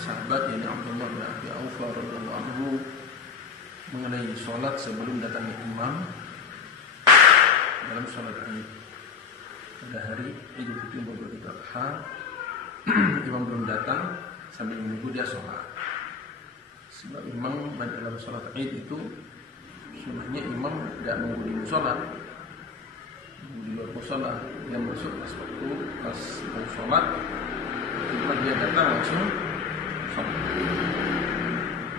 Sahabat yang Abdullah bin Abi Aufa radhiyallahu anhu mengenai sholat sebelum datangnya imam dalam sholat Id. Pada hari Idul Fitri maupun Idul Adha, imam belum datang sambil menunggu dia sholat. Sebab imam dalam sholat Id itu sunahnya imam tidak menunggu di musola, di luar musola. Dia masuk pas waktu pas mau sholat, ketika dia datang langsung sholat.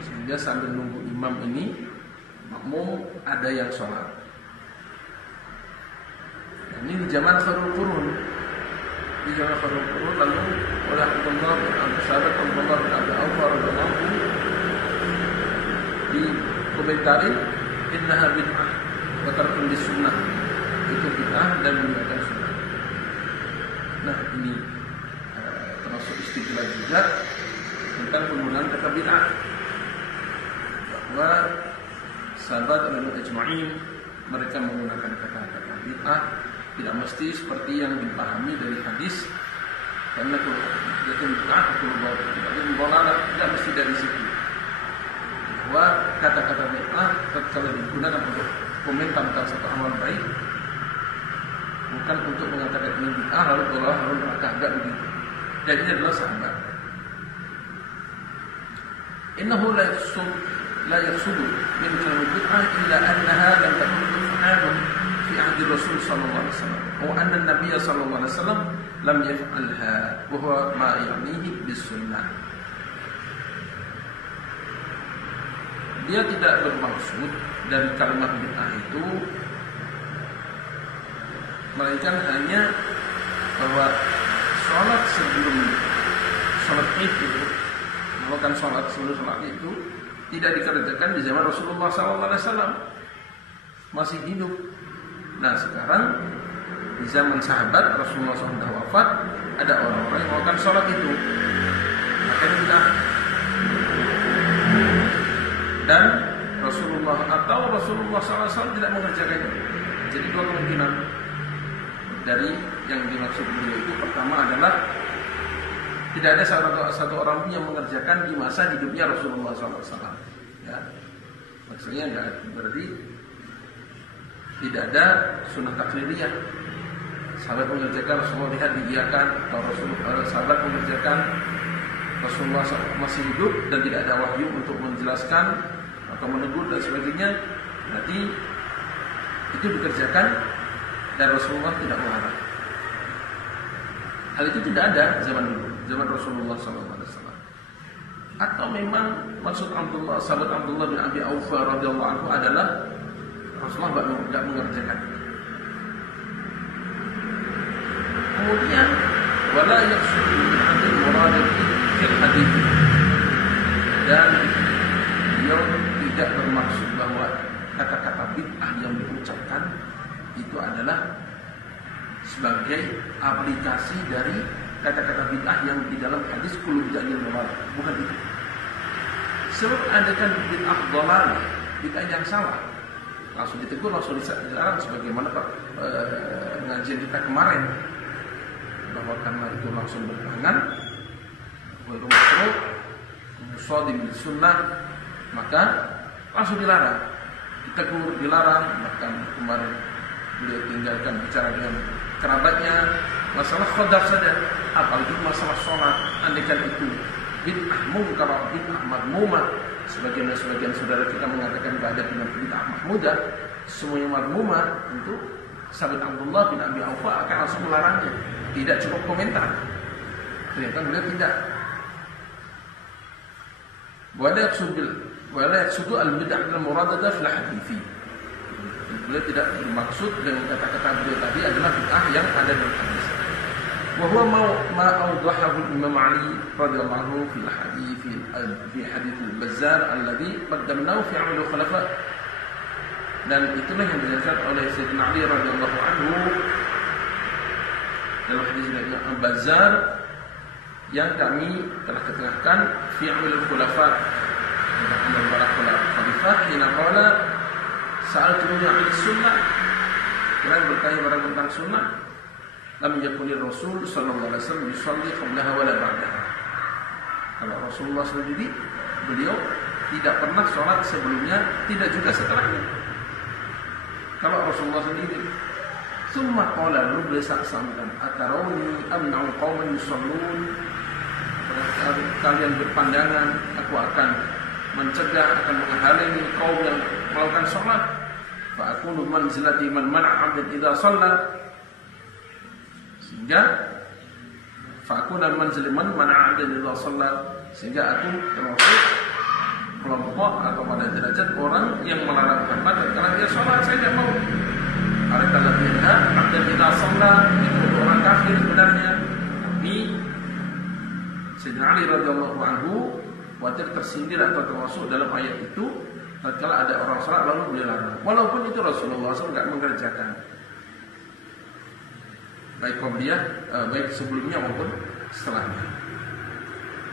Sehingga sambil nunggu imam ini makmum ada yang sholat. Dan ini di zaman Khairul Qurun. Di zaman Khairul Qurun lalu oleh Abdullah bin Sahabat Abdullah bin Abi Aufa radhiyallahu anhu dikomentari innaha bid'ah wa tarkun lis-sunnah. Itu bid'ah dan meninggalkan sunnah. Nah, ini termasuk istilah juga tentang penggunaan kata bid'ah, bahwa sahabat ulama ajma'in mereka menggunakan kata-kata bid'ah tidak mesti seperti yang dipahami dari hadis, karena kalau bid'ah tidak mesti dari situ. Bahwa kata-kata bid'ah kalau digunakan untuk komentar tentang satu amal baik, bukan untuk mengatakan ini bid'ah lalu Allah lalu agak begitu. Dan ini adalah sahabat. Innahu la yaqsudu min kalam bid'ah illa annaha lam takun tuf'alun fi ahdi Rasul sallallahu alaihi wasallam wa anna an-nabiy sallallahu alaihi wasallam lam yaf'alha wa huwa ma ya'nihi bis-sunnah. Dia tidak bermaksud dari kalimat bid'ah itu melainkan hanya bahwa sholat sebelum sholat itu, melakukan sholat sebelum sholat itu tidak dikerjakan di zaman Rasulullah SAW masih hidup. Nah, sekarang di zaman sahabat Rasulullah SAW sudah wafat, ada orang-orang yang melakukan sholat itu, maka ini bid'ah. Dan Rasulullah atau Rasulullah SAW tidak mengerjakannya. Jadi dua kemungkinan dari yang dimaksud beliau itu. Pertama adalah tidak ada satu orang pun yang mengerjakan di masa hidupnya Rasulullah SAW. Ya, maksudnya enggak berarti tidak ada sunnah taklidiyah. Sahabat mengerjakan, Rasulullah lihat diiyakan, atau sahabat mengerjakan, Rasulullah masih hidup dan tidak ada wahyu untuk menjelaskan atau menegur dan sebagainya, berarti itu dikerjakan dan Rasulullah tidak melarang. Hal itu tidak ada zaman dulu, zaman Rasulullah SAW. Atau memang maksud sahabat Abdullah bin Abi Aufa radhiyallahu anhu adalah Rasulullah tidak mengerjakan. Kemudian wala yaqsudu min hadil muradati fil hadits, dan beliau tidak bermaksud bahwa kata-kata bid'ah yang diucapkan itu adalah sebagai aplikasi dari kata-kata bid'ah yang di dalam hadis kullu bid'atin dhalalah. Bukan itu. Sebab ada kan bid'ah dhalalah, bid'ah yang salah, langsung ditegur, langsung dilarang, sebagaimana pengajian kita kemarin, bahwa karena itu langsung bertangan makruh musadim bil sunnah, maka langsung dilarang, ditegur, dilarang. Bahkan kemarin beliau tinggalkan bicara dengan kerabatnya masalah khodaf saja, apalagi masalah sholat. Andaikan itu bid'ah mungkar, bid'ah madmumah, sebagian saudara kita mengatakan tidak ada bid'ah mahmudah, semuanya madmumah, tentu sahabat Abdullah bin Abi Aufa akan langsung melarangnya. tidak cukup komentar. Ternyata beliau tidak. Wala yaqsudu al-bid'ah al-muradadah fil hadithi. Beliau tidak bermaksud dengan kata-kata beliau tadi adalah bid'ah yang ada dalam hadis. Wa huwa ma awdahahu Imam Ali radhiyallahu anhu fil hadits fi hadits al-Bazzar alladhi qaddamnahu fi 'amal al-khulafa. Dan itulah yang dijelaskan oleh Sayyidina Ali radhiyallahu anhu dalam hadis al-Bazzar yang kami telah ketengahkan fi 'amal al-khulafa. Dalam para khalifah hina qala sa'altumuni 'an sunnah. Kalian bertanya tentang sunnah. Lam yakunir Rasul sallallahu alaihi wasallam yusalli qablaha wala ba'daha. Kalau Rasulullah sendiri beliau tidak pernah sholat sebelumnya, tidak juga setelahnya. Kalau Rasulullah sendiri, summa qala lalu beliau sampaikan, atarawni amna'u qauman yusallun. Kalian berpandangan aku akan mencegah, akan menghalangi kaum yang melakukan sholat. Fa akunu manzilati man mana'a 'abdan idza shalla. Sehingga fakuna manziliman mana ada di Allah, sehingga aku termasuk kelompok atau pada derajat orang yang melarang hamba karena dia sholat. Saya tidak mau. Ada kalanya ada tidak sholat itu orang kafir sebenarnya. Tapi Sayyidina Ali radhiyallahu anhu khawatir tersindir atau termasuk dalam ayat itu. Tatkala ada orang sholat lalu beliau larang, walaupun itu Rasulullah SAW tidak mengerjakan. Baik qabliyah, baik sebelumnya maupun setelahnya.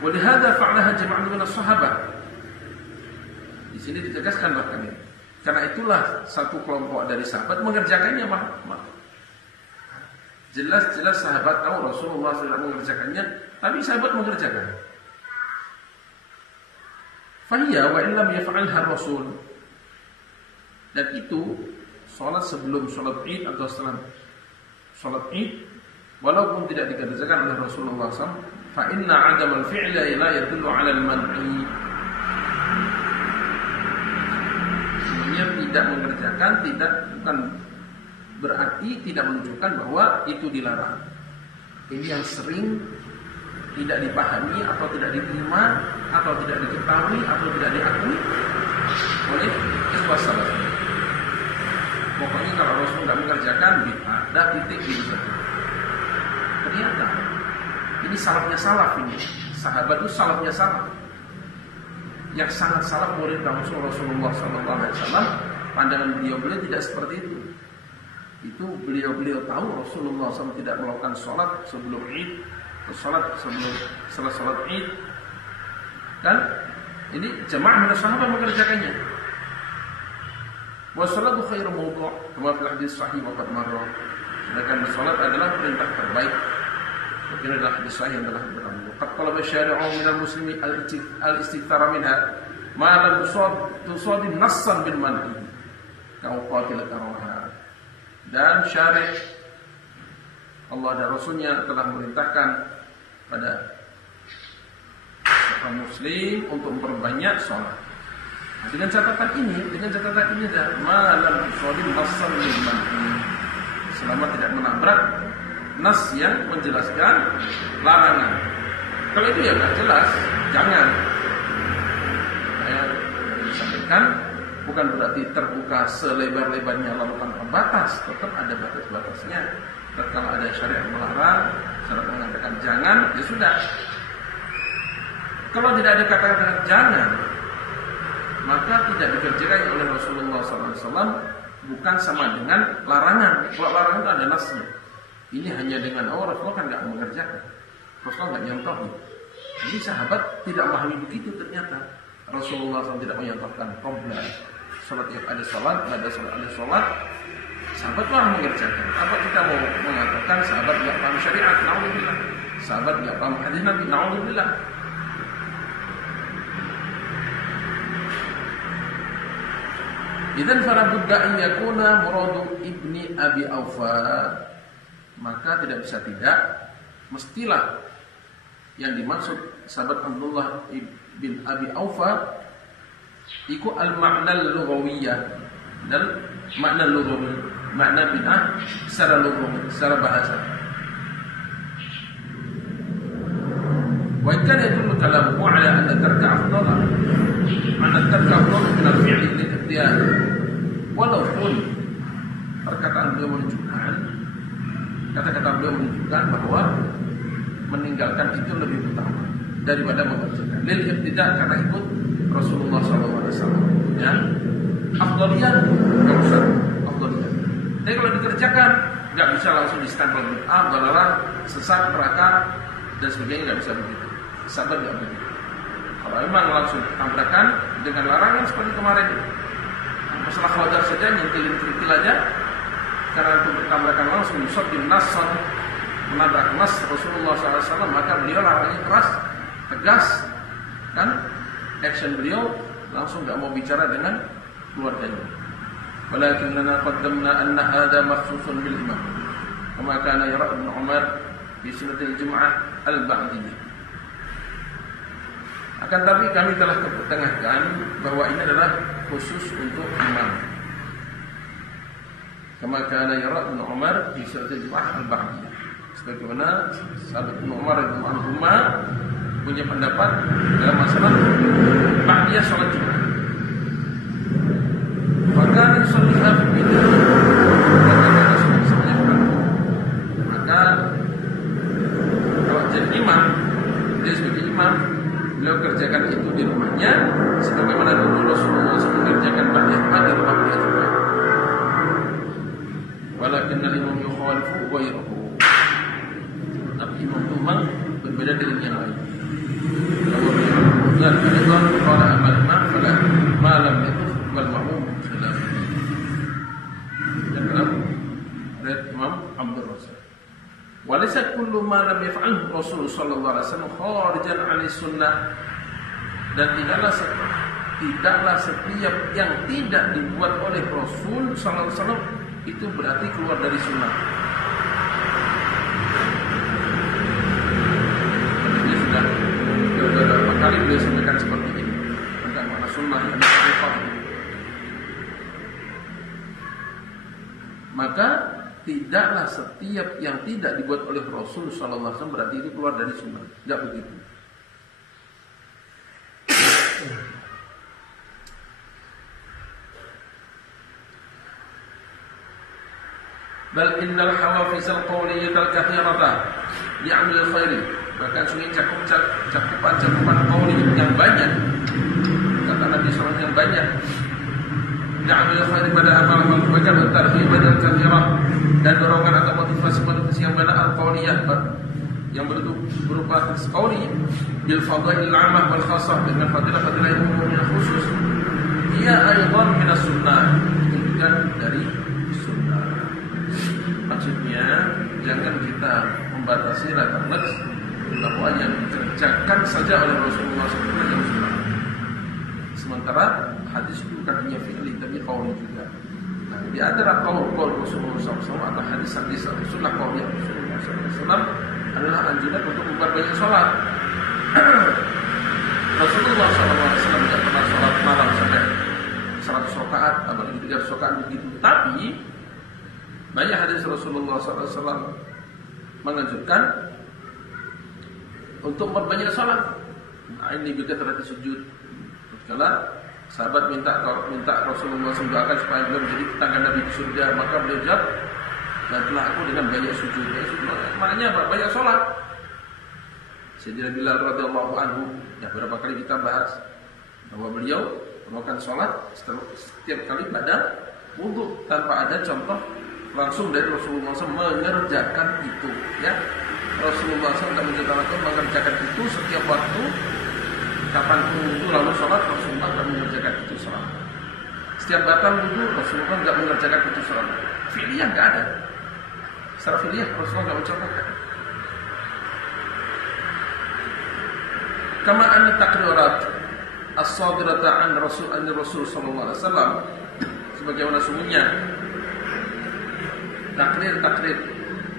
Wa lihadza fa'alaha jama'un min as-sahabah. Di sini ditegaskan bahkan ini. Karena itulah satu kelompok dari sahabat mengerjakannya, jelas-jelas sahabat tahu Rasulullah SAW mengerjakannya, tapi sahabat mengerjakan. Fahiyya wa illam yaf'alha Rasul. Dan itu salat sebelum salat Id atau setelah salat Id walaupun tidak dikerjakan oleh Rasulullah SAW, fa inna 'adam al-fi'la la yadullu 'ala al-man'i. Sebenarnya tidak mengerjakan bukan berarti tidak menunjukkan bahwa itu dilarang. Ini yang sering tidak dipahami atau tidak diterima atau tidak diketahui atau tidak diakui oleh ikhwas salaf. Pokoknya kalau Rasul tidak mengerjakan bid'ah, dah titik gitu saja. Ternyata ini salafnya salaf ini. Sahabat itu salafnya salaf. Yang sangat salaf murid Rasulullah SAW. Pandangan beliau tidak seperti itu. Itu beliau tahu Rasulullah SAW tidak melakukan sholat sebelum Id, sholat setelah sholat Id. Dan ini jamaah min sahabat mengerjakannya. Wassalatu khairu mawdu' kama fil hadis sahih wa qad marra. Sedangkan salat adalah perintah terbaik. Ini adalah hadis sahih yang telah berlalu. Qad talaba syari'u minal muslimi al-istighfar minha ma lam tusadib nassan bil man'i. Kau qatil karaha. Dan syari' Allah dan Rasulnya telah memerintahkan pada kaum muslim untuk memperbanyak salat. Nah, dengan catatan ini adalah malam sodin nassan liman, selama tidak menabrak nas yang menjelaskan larangan. Kalau itu ya nggak jelas, jangan. Saya sampaikan bukan berarti terbuka selebar-lebarnya lalu tanpa batas, tetap ada batas-batasnya. Kalau ada syariat melarang, syariat mengatakan jangan, ya sudah. Kalau tidak ada kata-kata jangan, maka tidak dikerjakan oleh Rasulullah SAW bukan sama dengan larangan. Kalau larangan itu ada nasnya. Ini hanya dengan Rasulullah kan nggak mengerjakan. Rasulullah nggak nyontohin. Jadi sahabat tidak memahami begitu ternyata. Rasulullah SAW tidak menyontohkan qabla salat yang ada salat, ada salat ada salat. Sahabat malah mengerjakan. Apa kita mau mengatakan sahabat nggak paham syariat? Naudzubillah. Sahabat nggak paham hadis Nabi? Naudzubillah. Idzan fala budda an yakuna muradu ibni Abi Aufa. Maka tidak bisa tidak, mestilah yang dimaksud sahabat Abdullah bin Abi Aufa iku al-ma'na al-lughawiyah, dan makna lughawi, makna bid'ah secara lughawi, secara bahasa. wa in kana yadullu kalamuhu ala anna tarka afdala min al-fi'li lil-ikhtiyar. Walaupun kata-kata beliau menunjukkan bahwa meninggalkan itu lebih utama daripada mengerjakan. Lil ibtida' karena ikut Rasulullah SAW. Ya, afdaliyah nggak usah afdaliyah. Tapi kalau dikerjakan nggak bisa langsung distempel bid'ah, sesat, neraka dan sebagainya, nggak bisa begitu. Sabar nggak begitu. Kalau memang langsung tabrakan dengan larangan seperti kemarin, masalah khawatir saja nyentil-nyentil aja. Karena untuk bertabrakan langsung yusaddin nassan, menabrak nas Rasulullah SAW, maka beliau larangnya keras, tegas, kan? Action beliau langsung tidak mau bicara dengan keluarganya. Walakinna qaddamna anna hadha makhsusun bil imam, kama kana yara Ibnu Umar di sunnatil Jum'ah al-Ba'diyah. Akan tapi kami telah ketengahkan bahwa ini adalah khusus untuk imam. Kama kana yara Ibnu Umar di sunnatil Jum'ah al-Ba'diyah. Sebagaimana sahabat Ibnu Umar radhiyallahu anhu punya pendapat dalam masalah ba'diyah salat Jumat. Maka sholatnya berbeda. Maka kalau jadi imam, dia sebagai imam, beliau kerjakan itu di rumahnya, sebagaimana dulu Rasulullah mengerjakan ba'diyah di rumah beliau juga. Walakin al-imam yukhalifu ghayrahu. Tapi imam itu memang berbeda dengan yang lain. Dan Ridwan qala amal imam fala ma lam yatuf wal ma'mum khilaf. Dan dalam riwayat Imam Abdul Razak. Walaysa kullu ma lam yaf'alhu Rasul sallallahu alaihi wasallam kharijan 'ani sunnah. Dan tidaklah setiap yang tidak dibuat oleh Rasul sallallahu alaihi wasallam itu berarti keluar dari sunnah. Beberapa kali beliau sampaikan seperti ini tentang makna sunnah yang berifat. Maka tidaklah setiap yang tidak dibuat oleh Rasul sallallahu alaihi wasallam berarti itu keluar dari sunnah. Tidak begitu. Bal innal hawafizal qawliyatal katsirata li'amil khairi. Bahkan sungguh cakupan qauli yang banyak, kata Nabi SAW yang banyak, li'amil khairi pada amal-amal kebaikan, tarhib dan katsirah, dan dorongan atau motivasi yang banyak al-qawliyah yang berupa qauli bil fadail 'amah wal khassah, dengan fadilah-fadilah yang umum yang khusus. Ia aydan min as-sunnah, itu juga dari sunnah. Maksudnya jangan kita membatasi rakyat bahwa yang dikerjakan saja oleh Rasulullah SAW yang sunnah. Sementara hadis itu bukan hanya fi'li tapi qauli juga. Nah, di antara qaul Rasulullah SAW atau hadis-hadis sunnah qauli Rasulullah SAW adalah anjuran untuk membuat banyak sholat. Rasulullah SAW tidak pernah sholat malam sampai 100 rakaat, apalagi 300 rakaat begitu. Tapi banyak hadis Rasulullah SAW menganjurkan untuk memperbanyak salat. Nah, ini juga terjadi sujud. Kalau sahabat minta Rasulullah SAW doakan supaya beliau menjadi tetangga Nabi di surga, maka beliau jawab, bantulah aku dengan banyak sujud. Maknanya apa? Banyak salat. Sayyidina Bilal radhiyallahu anhu, ya beberapa kali kita bahas bahwa beliau melakukan salat setiap kali pada wudu tanpa ada contoh langsung dari Rasulullah SAW mengerjakan itu, ya. Rasulullah SAW mengerjakan itu setiap waktu, kapan wudu lalu sholat, Rasulullah tidak mengerjakan itu sholat. Setiap batal wudu, Rasulullah tidak mengerjakan itu sholat. Fi'liyah tidak ada. Secara fi'liyah Rasulullah tidak mencontohkan. Kama anna takrirat as-sadirata an Rasul sallallahu alaihi wasallam, sebagaimana sungguhnya takrir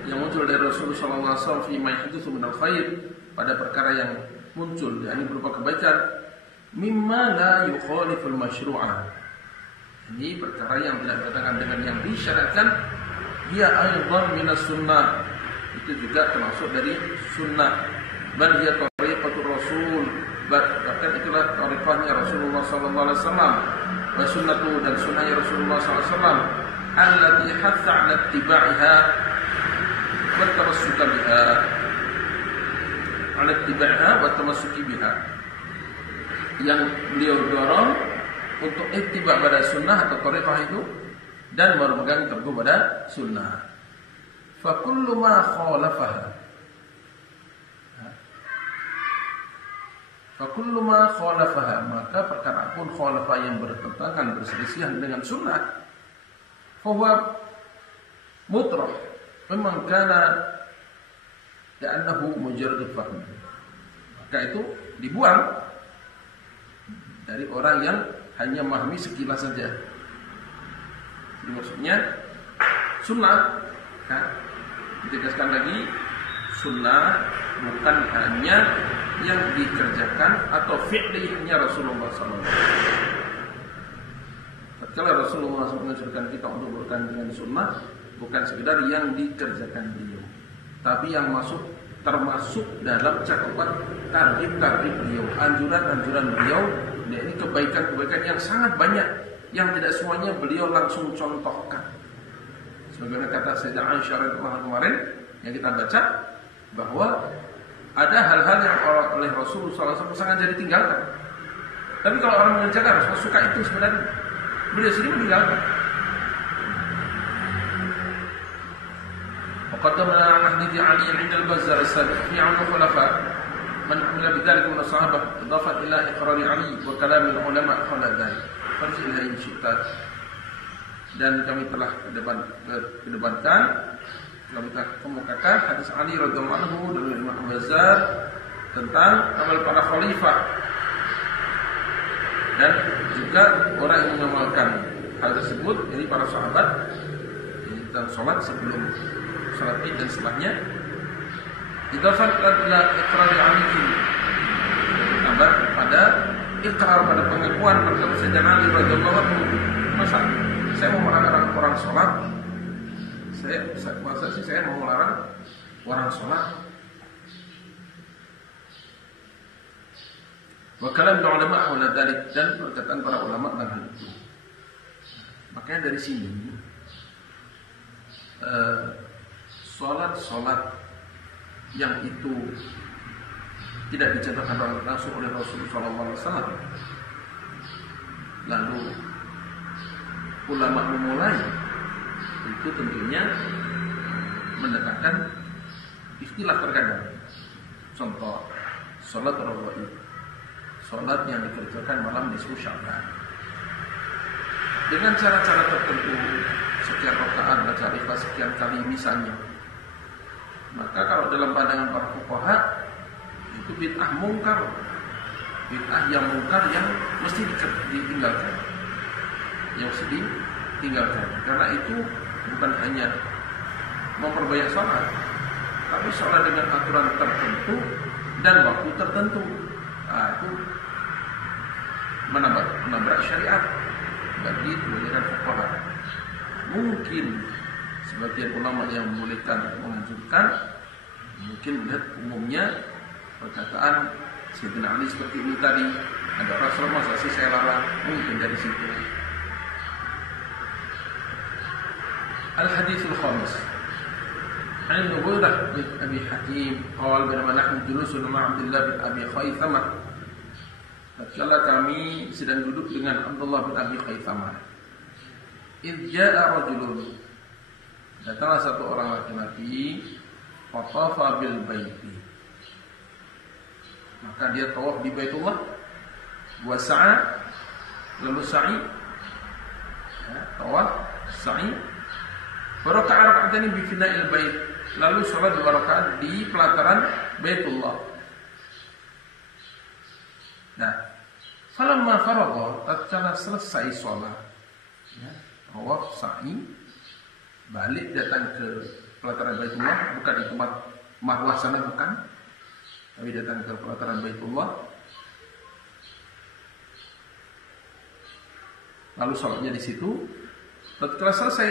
yang muncul dari Rasulullah sallallahu alaihi wasallam fi ma yahdutsu minal khair, pada perkara yang muncul yakni berupa kebaikan, mimma la yukhaliful masyru'ah. Ini perkara yang tidak bertentangan dengan yang disyariatkan, dia aidan minas sunnah, itu juga termasuk dari sunnah. Bal hiya tariqatur Rasul, bahkan itulah tariqahnya Rasulullah sallallahu alaihi wasallam, wa sunnatu dan sunnahnya Rasulullah sallallahu alaihi wasallam allati hatha 'ala ittiba'iha wa tamassuka biha, 'ala ittiba'iha wa tamassuki biha, yang beliau dorong untuk ittiba pada sunnah atau tariqah itu dan berpegang teguh pada sunnah. Fa kullu ma khalafaha, fa kullu ma khalafaha, maka perkara pun khalafa yang bertentangan berselisihan dengan sunnah, fa huwa mutrah memang kana ka'annahu mujarrad fahm, maka itu dibuang dari orang yang hanya memahami sekilas saja. Jadi maksudnya sunnah, kan? Ditegaskan lagi, sunnah bukan hanya yang dikerjakan atau fi'lihnya Rasulullah SAW. Tatkala Rasulullah SAW mengajarkan kita untuk berpegang dengan sunnah, bukan sekedar yang dikerjakan beliau, tapi yang termasuk dalam cakupan targhib beliau, anjuran-anjuran beliau. Dan ini kebaikan-kebaikan yang sangat banyak, yang tidak semuanya beliau langsung contohkan. Sebagaimana kata Sayyidah Aisyah radhiyallahu kemarin yang kita baca, bahwa ada hal-hal yang oleh Rasulullah SAW sangat jadi tinggalkan. Tapi kalau orang mengerjakan, Rasulullah suka itu sebenarnya, beliau sendiri meninggalkan. وقدمنا عن حديث علي عند البزار السابق في عن الخلفاء من عمل بذلك من الصحابة إضافة إلى إقرار علي وكلام العلماء حول ذلك فرجع إلى إن شئت. Dan kami telah kedepankan, kami telah kemukakan hadis Ali radhiyallahu anhu dari Imam Al-Bazzar tentang amal para khalifah dan juga orang yang mengamalkan hal tersebut, jadi para sahabat dan sholat sebelum sholat Id dan setelahnya. Idafat adalah ikrar Ali, ditambah pada ikrar pada pengakuan terhadap Sayyidina Ali radhiyallahu anhu. Masa saya mau melarang orang sholat? Saya mau melarang orang sholat? Wa kalam ulama haula dzalik, dan perkataan para ulama tentang hal itu. Makanya dari sini sholat yang itu tidak dicontohkan langsung oleh Rasulullah SAW, lalu ulama memulai itu tentunya mendapatkan istilah terkadang. Contoh, sholat rawatib, sholat yang dikerjakan malam nisfu Sya'ban dengan cara-cara tertentu, sekian rakaat baca ikhlas sekian kali misalnya. Maka kalau dalam pandangan para fuqaha itu bid'ah mungkar, bid'ah yang mungkar yang mesti ditinggalkan, yang mesti ditinggalkan. Karena itu bukan hanya memperbanyak sholat, tapi sholat dengan aturan tertentu dan waktu tertentu. Nah, itu menabrak syariat bagi kebanyakan fuqaha. Mungkin sebagian ulama yang membolehkan menganjurkan, mungkin melihat umumnya perkataan Sayyidina Ali seperti ini tadi, ada Rasulullah masa sih saya larang, mungkin dari situ. Al-Hadithul Khamis An Nubudah bin Abi Hakim qala bainama nahnu julusun ma'a Abdullah bin Abi Khaythamah, tatkala kami sedang duduk dengan Abdullah bin Abi Khaythamah, idh ja'a rajulun, datanglah satu orang laki-laki, fatafa bil baiti, maka dia tawaf di Baitullah, wa sa'a, lalu sa'i, tawaf, sa'i, baraka'a raka'atani bi fina'il bait, lalu salat 2 rakaat di pelataran Baitullah. Nah, falamma faragha, tatkala selesai salat, tawaf, sa'i, balik datang ke pelataran Baitullah, bukan di tempat marwah sana, bukan, tapi datang ke pelataran Baitullah, lalu sholatnya di situ. Tatkala selesai,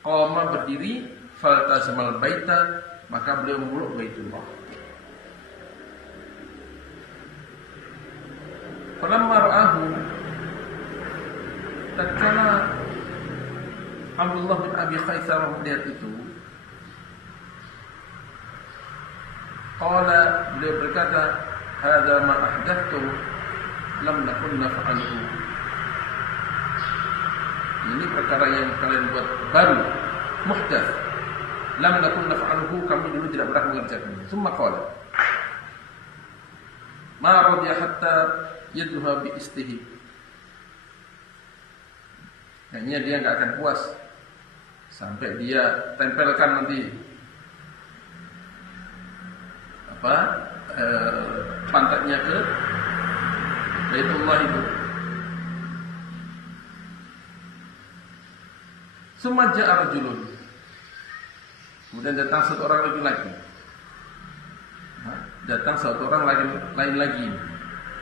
qama berdiri, faltazamal baita, maka beliau memeluk Baitullah. falamma ra'ahu, tatkala Abdullah bin Abi Khaythama melihat itu, qala, beliau berkata, hadza ma ahdathtu lam nakun naf'aluhu. Ini perkara yang kalian buat baru, muhdats. Lam nakun naf'aluhu, kami dulu tidak pernah mengerjakannya. Summa qala, ma radiya hatta yadduha bi istihi. Kayaknya dia enggak akan puas sampai dia tempelkan nanti pantatnya ke Baitullah itu. Summa ja'a rajulun, kemudian datang satu orang lagi. Datang satu orang lain lagi.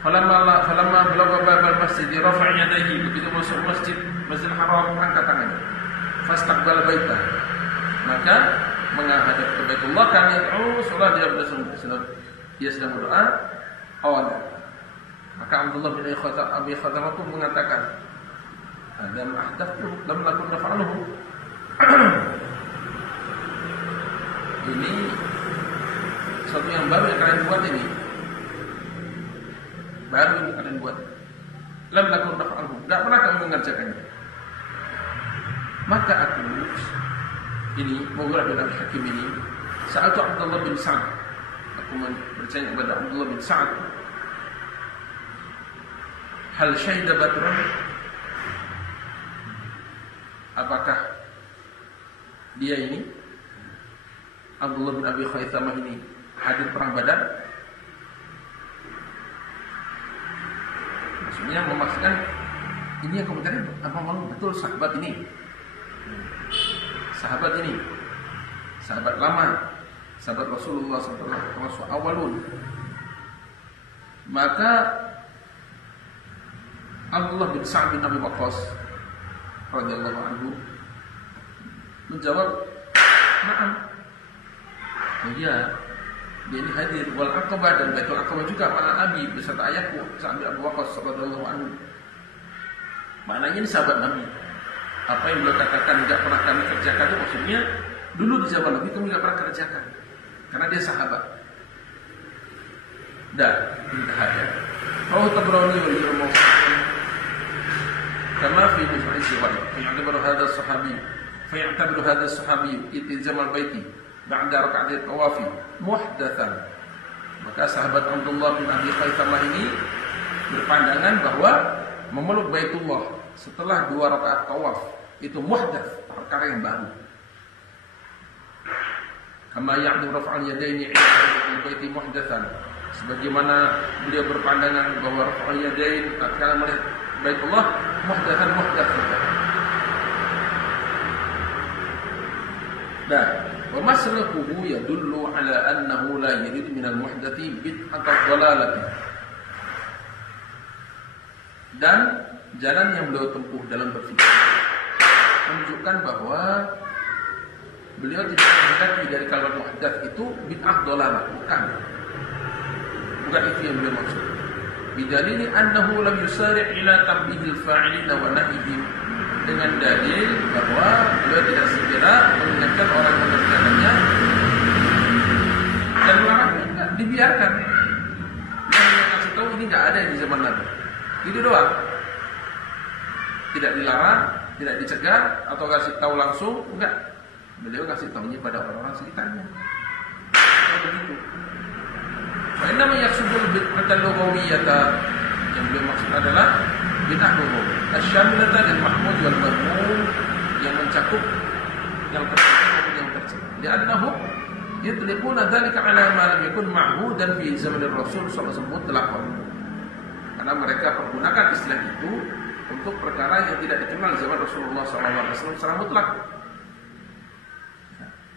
Falamma balagha babal masjid rafa'a yadayhi, begitu masuk Masjidil Haram angkat tangannya. Fastaqbala baitah, maka menghadap ke Baitullah, kan yad'u, salat dia sedang berdoa. Awal, maka Abdullah bin Abi Khaythama pun mengatakan, lam ahdathtu lam nakun naf'aluhu. Ini sesuatu yang baru yang kalian buat ini. Baru yang kalian buat. Lam nakun naf'aluhu, enggak pernah kami mengerjakannya. Maka aku ini Mughirah bin Al-Hakim ini, sa'altu Abdullah bin Sa'ad, aku bertanya kepada Abdullah bin Sa'ad, hal syahida Badran, apakah dia ini Abdullah bin Abi Khaythama ini hadir perang Badar? Maksudnya memaksudkan ini yang komentarnya apa malu betul sahabat ini, sahabat lama, sahabat Rasulullah SAW awalun. Maka Abdullah bin Sa'ad bin Abi Waqqas radhiyallahu anhu menjawab, na'am, oh iya, dia ini hadir. Wal Aqabah, dan Baitul Aqabah juga ma'a Abi beserta ayahku Sa'ad bin Abi Waqqas radhiyallahu anhu. Maknanya ini sahabat Nabi. Apa yang beliau katakan tidak pernah kami kerjakan itu maksudnya dulu di zaman Nabi kami tidak pernah kerjakan, karena dia sahabat. Dan intaha. Rawahu Tabrani wa Ibnu kama fi Musnad Syu'aib. Fayatabiru hadha as-sahabi iltizam al-baiti ba'da rak'atil tawafi muhdatsan. Maka sahabat Abdullah bin Abi Khaythama ini berpandangan bahwa memeluk Baitullah setelah 2 rakaat tawaf itu muhdats, perkara yang baru. Kama ya'du raf'al yadaini 'inda baiti muhdatsan, sebagaimana beliau berpandangan bahwa raf'al yadain tatkala melihat Baitullah muhdatsan. Dan wa maslakuhu yadullu ala annahu la yurid min al-muhdathi bid'atan dhalalati. Dan jalan yang beliau tempuh dalam berfikir menunjukkan bahwa beliau tidak menghendaki dari kalimat muhdats itu bid'ah dhalalah, bukan itu yang beliau maksud. Bidalili annahu lam yusari' ila tanbihil fa'ilina wa nahyihim, dengan dalil bahwa beliau tidak segera mengingatkan orang yang mengerjakannya dan melarangnya, enggak, dibiarkan. Yang kasih tahu ini enggak ada di zaman Nabi. Itu doang. Tidak dilarang, tidak dicegah atau kasih tahu langsung, enggak. Beliau kasih tahunya pada orang-orang sekitarnya. Begitu. Fa inna ma yaqsudul bid'atal lughawiyyata, yang beliau maksud adalah bid'ah lughawi, asyamilata lil mahmud wal madmum, yang mencakup yang tercela maupun yang tercela. Li'annahu yutliquna dzalika 'ala ma lam yakun ma'hudan fi zamanir Rasul sallallahu alaihi wasallam. Karena mereka pergunakan istilah itu untuk perkara yang tidak dikenal zaman Rasulullah SAW secara mutlak.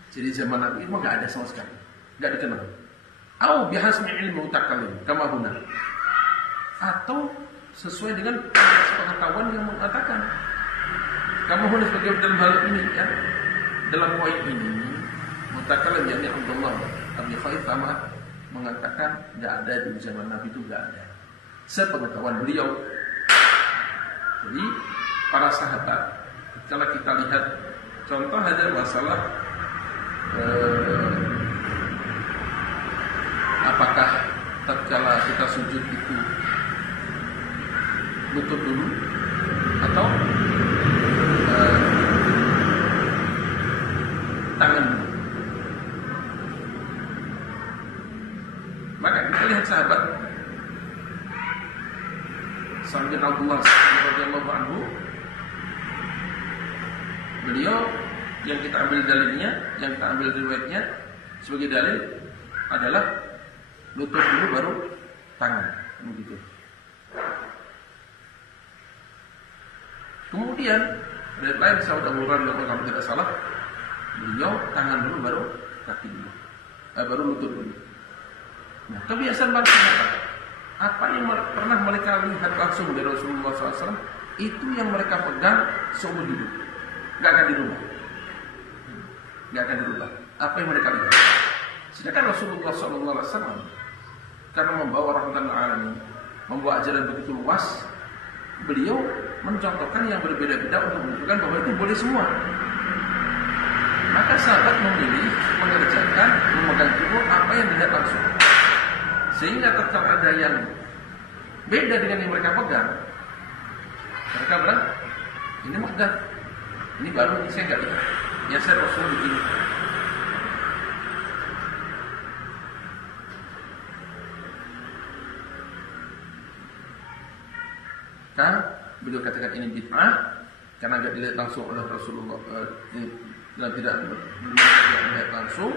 Jadi zaman Nabi itu nggak ada sama sekali, nggak dikenal. Au bihasmi ilmu mutakallim kama huna, atau sesuai dengan pengetahuan yang mengatakan kama huna, sebagai dalam hal ini ya, dalam poin ini mutakallim yakni Abdullah Abi Khaythama mengatakan nggak ada di zaman Nabi itu, nggak ada. sepengetahuan beliau. Jadi para sahabat, kalau kita lihat contoh aja masalah apakah tatkala kita sujud itu lutut dulu atau tangan dulu. Maka kita lihat sahabat Sa'd bin Abdullah radhiyallahu anhu, beliau yang kita ambil dalilnya, yang kita ambil riwayatnya sebagai dalil adalah lutut dulu baru tangan, begitu. Kemudian dari lain Sa'd bin Abdullah kalau tidak salah, beliau tangan dulu baru kaki dulu, baru lutut dulu. Nah, kebiasaan bangsa apa yang pernah mereka lihat langsung dari Rasulullah SAW, itu yang mereka pegang seumur hidup, nggak akan dirubah, nggak akan dirubah. Apa yang mereka lihat. Sedangkan Rasulullah SAW karena membawa rahmatan lil alamin, membawa ajaran begitu luas, beliau mencontohkan yang berbeda-beda untuk menunjukkan bahwa itu boleh semua. Maka sahabat memilih mengerjakan, memegang teguh apa yang dilihat langsung. Sehingga tetap ada yang beda dengan yang mereka pegang. Mereka bilang, ini muhdath, ini baru, ini saya nggak lihat. Ya saya Rasul begini. Kan beliau katakan ini bid'ah karena nggak dilihat langsung oleh Rasulullah, dan tidak dilihat langsung,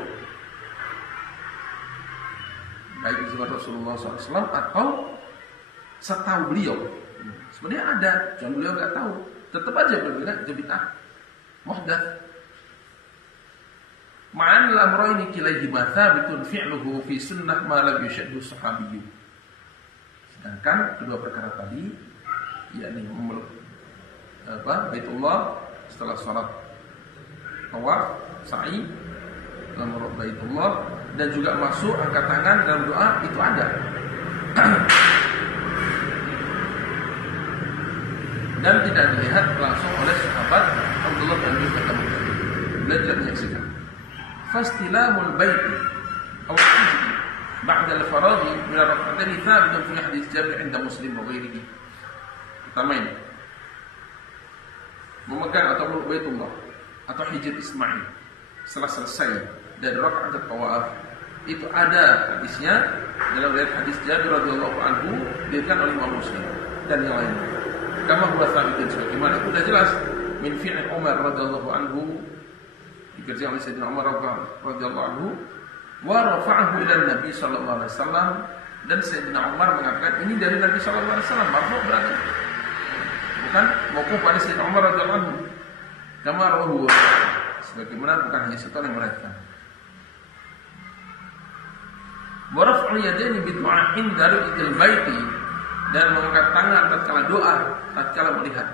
baik di zaman Rasulullah SAW atau setahu beliau. Sebenarnya ada, cuma beliau nggak tahu. Tetap aja berbeda, itu bid'ah, muhdath. Ma'an al-amrayni kilayhima thabitun fi'luhu fi sunnah ma lam yushaddu sahabiyyu. Sedangkan kedua perkara tadi, yakni Baitullah setelah salat tawaf, sa'i, menurut Baitullah, dan juga masuk angkat tangan dalam doa, itu ada. Dan tidak dilihat langsung oleh sahabat Abdullah bin Abi Bakar. Beliau tidak menyaksikan. Fastilamul baiti aw al-hijri ba'da al-faraghi min ar-rak'atayn thabitun fi hadits Jabir 'inda Muslim wa ghairihi. Pertama ini, memegang atau meluk Baitullah atau hijr Ismail setelah selesai dari rakaat tawaf, itu ada hadisnya dalam riwayat hadis Jabir radhiyallahu anhu diriwayatkan oleh Imam Muslim dan yang lainnya. Kama huwa thabitun, sebagaimana itu sudah jelas min fi'il Umar radhiyallahu anhu, dikerjakan oleh Sayyidina Umar radhiyallahu anhu, wa rafa'ahu ila Nabi sallallahu alaihi wasallam, dan Sayyidina Umar mengatakan ini dari Nabi sallallahu alaihi wasallam, marfu' berarti bukan mauquf pada Sayyidina Umar radhiyallahu anhu. Kama rawahu, sebagaimana bukan hanya satu yang meriwayatkan. Wa raf'ul yadaini bi du'a'in dari il baiti, dan mengangkat tangan tatkala doa, tatkala melihat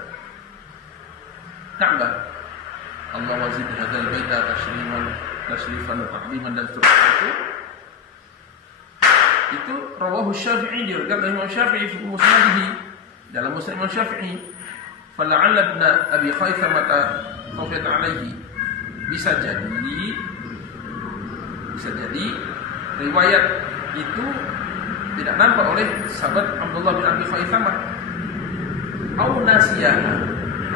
Ka'bah. Allah wazid hadzal baita tashrifan wa tahliman, dan seterusnya. Itu rawahu Syafi'i, diriwayatkan oleh Imam Syafi'i fi musnadihi, dalam musnad Imam Syafi'i. Fala'alla ibn Abi Khaythama khafiyat alaihi, bisa jadi riwayat itu tidak nampak oleh sahabat Abdullah bin Abi Khaythama, atau nasiyaha,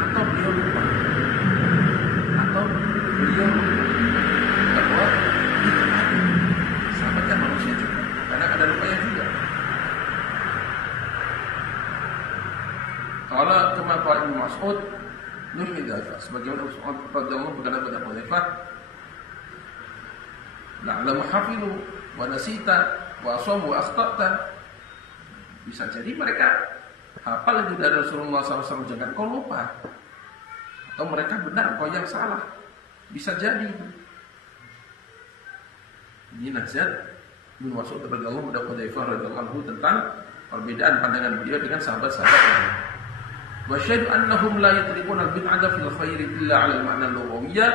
atau beliau lupa, bahwa itu ada. Sahabat kan manusia juga, karena ada lupanya juga. Kalau kemampuan Ibnu Mas'ud nurmi dzalika, sebagaimana Rasulullah radhiyallahu berkata kepada Hudzaifah, la'alla hafilu wa nasita wa asamu wa akhta'ta. Bisa jadi mereka hafal itu dari Rasulullah SAW, jangan kau lupa, atau mereka benar kau yang salah, bisa jadi. Ini nasihat Ibnu Mas'ud radhiyallahu kepada Hudzaifah radhiyallahu anhu tentang perbedaan pandangan beliau dengan sahabat-sahabat lain. Wa syahadu annahum la yatribuna al-bid'ata fil khairi illa 'ala al-ma'na al-lughawiyyah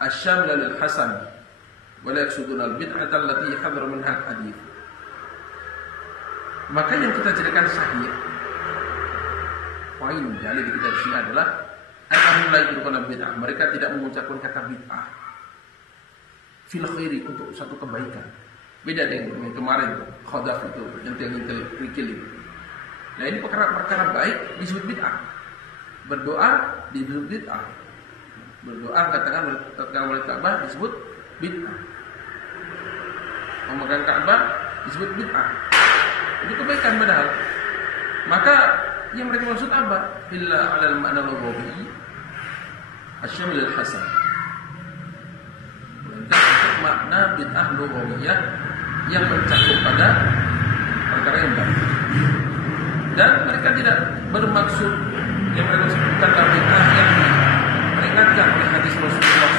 asy-syamila lil hasan wa la yaqsuduna al-bid'ata allati yahdaru minha al-hadits. Maka yang kita jadikan sahih, poin dalil kita di sini adalah annahum la yaquluna bid'ah. Mereka tidak mengucapkan kata bid'ah fil khairi, untuk satu kebaikan. Beda dengan kemarin khadaf itu, nyentil-nyentil kerikil itu. Nah ini perkara baik disebut bid'ah. Berdoa disebut bid'ah. Berdoa katakan oleh Ka'bah disebut bid'ah. Memegang Ka'bah disebut bid'ah. Itu kebaikan padahal. Maka yang mereka maksud apa? Illa 'alal ma'na lughawi asyamil hasan. Dan untuk makna bid'ah lughawiyah yang mencakup pada perkara yang baik. Dan mereka tidak bermaksud yang mereka sebutkan bid'ah yang diperingatkan oleh hadis Rasulullah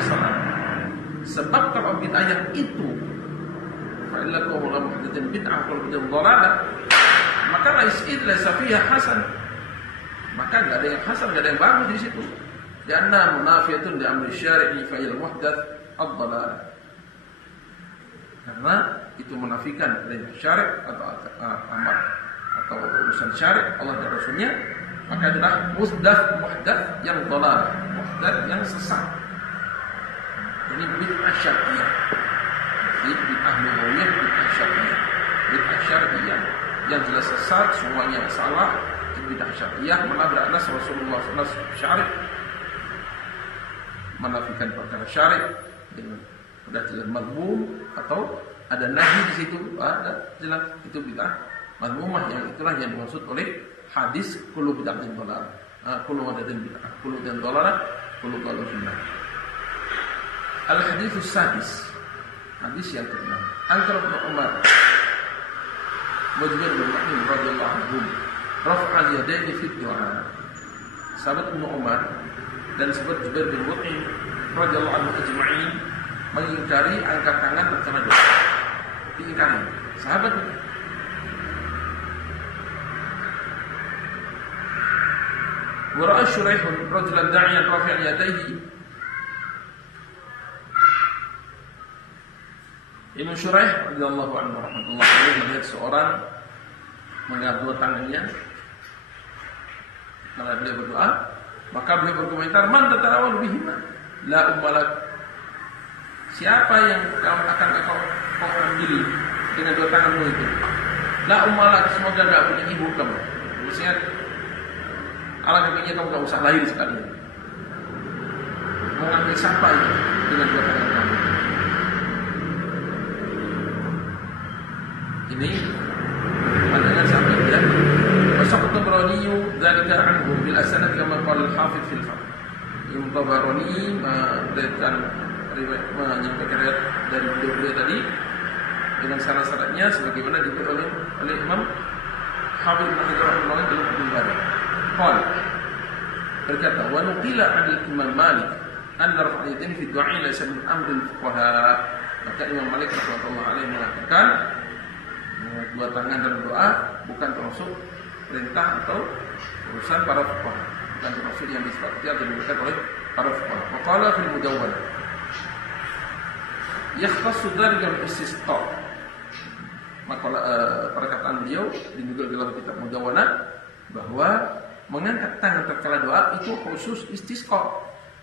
SAW. Sebab kalau bid'ah yang itu fa'illa qawla muhdatsin bid'ah wal bid'ah dhalalah, maka laisa fiha hasan. Maka enggak ada yang hasan, enggak ada yang bagus di situ. Karena munafiyatun li amri syar'i fa il muhdats ad-dhalalah. Karena itu menafikan dari syari' atau amar atau urusan syari' Allah dan Rasulnya, maka adalah muhdats yang dhalal, muhdats yang sesat. Ini bid'ah syar'iyah. Bid'ah lughawiyah, bid'ah syar'iyah. Bid'ah syar'iyah yang jelas sesat, semuanya salah. Bid'ah syar'iyah menabrak nas Rasulullah SAW syari', menafikan perkara syari' dengan sudah jelas mazmum atau ada nahi di situ, ada jelas itu bid'ah mazmumah, yang itulah yang dimaksud oleh hadis kullu bid'atin dhalalah, kullu wadatin bid'ah, kullu dan dhalalah, kullu dhalatin nar. Al haditsus sadis, hadis yang ke-6, Antara Ibnu Umar wa Jubair bin Mut'im radhiyallahu anhu rafa'al yadaini fi du'a. Sahabat Ibnu Umar dan sahabat Jubair bin Mut'im radhiyallahu anhu ajma'in mengingkari angkat tangan tatkala doa. Diingkari sahabat. Wa ra'a Shuraih rajulan da'iyan rafi'an yadayhi. Ibnu Shuraih radhiyallahu anhu rahmatullah alaihi melihat seorang mengangkat dua tangannya kalau beliau berdoa, maka beliau berkomentar, man tatarawal bihima la ummalak. Siapa yang akan kau ambil dengan dua tanganmu itu? La ummalak, semoga tidak punya ibu kamu. Maksudnya alangkah baiknya kamu tidak usah lahir sekali. Mengambil siapa itu dengan dua tangan kamu? Ini pandangan sahabat ya. Wasaqat Tabarani dzalika anhu bil asnad kama qala al-Hafidz fil Fath. Imam Tabarani menyampaikan riwayat dari beliau tadi dengan syarat-syaratnya sebagaimana dikutip oleh Imam Hafidz bin Hajar rahimahullah dalam Fathul Bari. Qala berkata, wa nuqila 'an Imam Malik anna rafa'atain fi du'a laysa min amril fuqaha. Maka Imam Malik rahimahullah alaihi mengatakan dua tangan dalam doa bukan termasuk perintah atau urusan para fuqaha, bukan termasuk yang disepakati atau diberikan oleh para fuqaha. Waqala fil Mudawwanah yakhtassu dzalika bil istisqa. Maka perkataan beliau dinukil dalam kitab Mudawwanah bahwa mengangkat tangan tatkala doa itu khusus istisqa,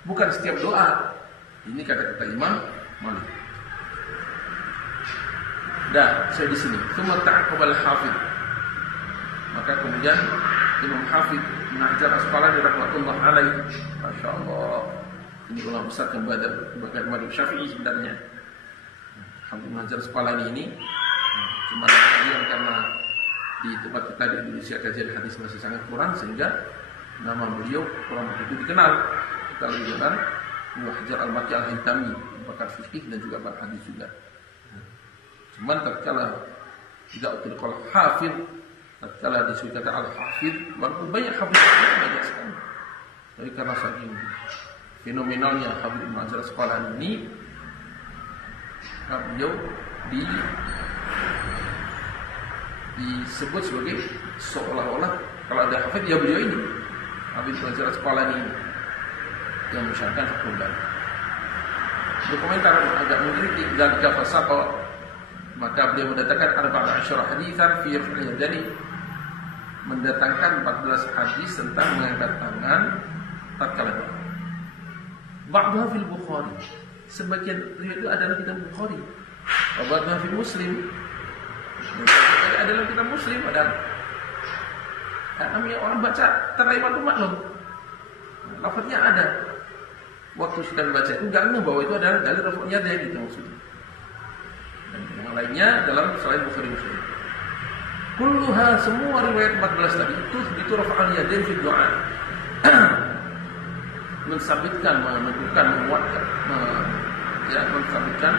bukan setiap doa. Ini kata-kata Imam Malik. Dan saya di sini. Tsumma ta'aqaba al-Hafidz. Maka kemudian Imam Hafidz Ibnu Hajar Asqalani rahmatullah alaihi, masyaallah, ini ulama besar yang berbagai mazhab Syafi'i sebenarnya. Ibnu Hajar Asqalani ini cuma kemudian karena di tempat kita di Indonesia kajian hadis masih sangat kurang sehingga nama beliau kurang begitu dikenal. Kita lihat Ibnu Hajar Al-Makki Al-Haytami, pakar fikih dan juga pakar hadis juga. Cuman tatkala tidak terkol hafid, tatkala disebut kata al-hafid, walaupun banyak hafid banyak sekali. Tapi karena saking fenomenalnya Hafidz Ibnu Hajar Asqalani ini, beliau disebut sebagai seolah-olah kalau ada hafid ya beliau ini, Hafidz Ibnu Hajar Asqalani ini yang mensyarahkan Fathul Bari. Berkomentar agak mengkritik dan fasaqa Maka beliau mendatangkan 14 haditsan fi raf'il yadaini, mendatangkan 14 hadis tentang mengangkat tangan tatkala doa. Ba'dha fil Bukhari, sebagian riwayat itu adalah kitab Bukhari. Wa ba'dha fil Muslim, adalah kitab Muslim. Namanya orang baca terlewat itu maklum, lafaznya ada. Waktu sedang baca itu enggak ngeh bahwa itu adalah dalil raf'nya dia gitu maksudnya. Dan yang lainnya dalam selain Bukhari Muslim. Kulluha, semua riwayat 14 tadi itu raf'al yadain fi du'a. Mensabitkan, menentukan, menguatkan, mensabitkan,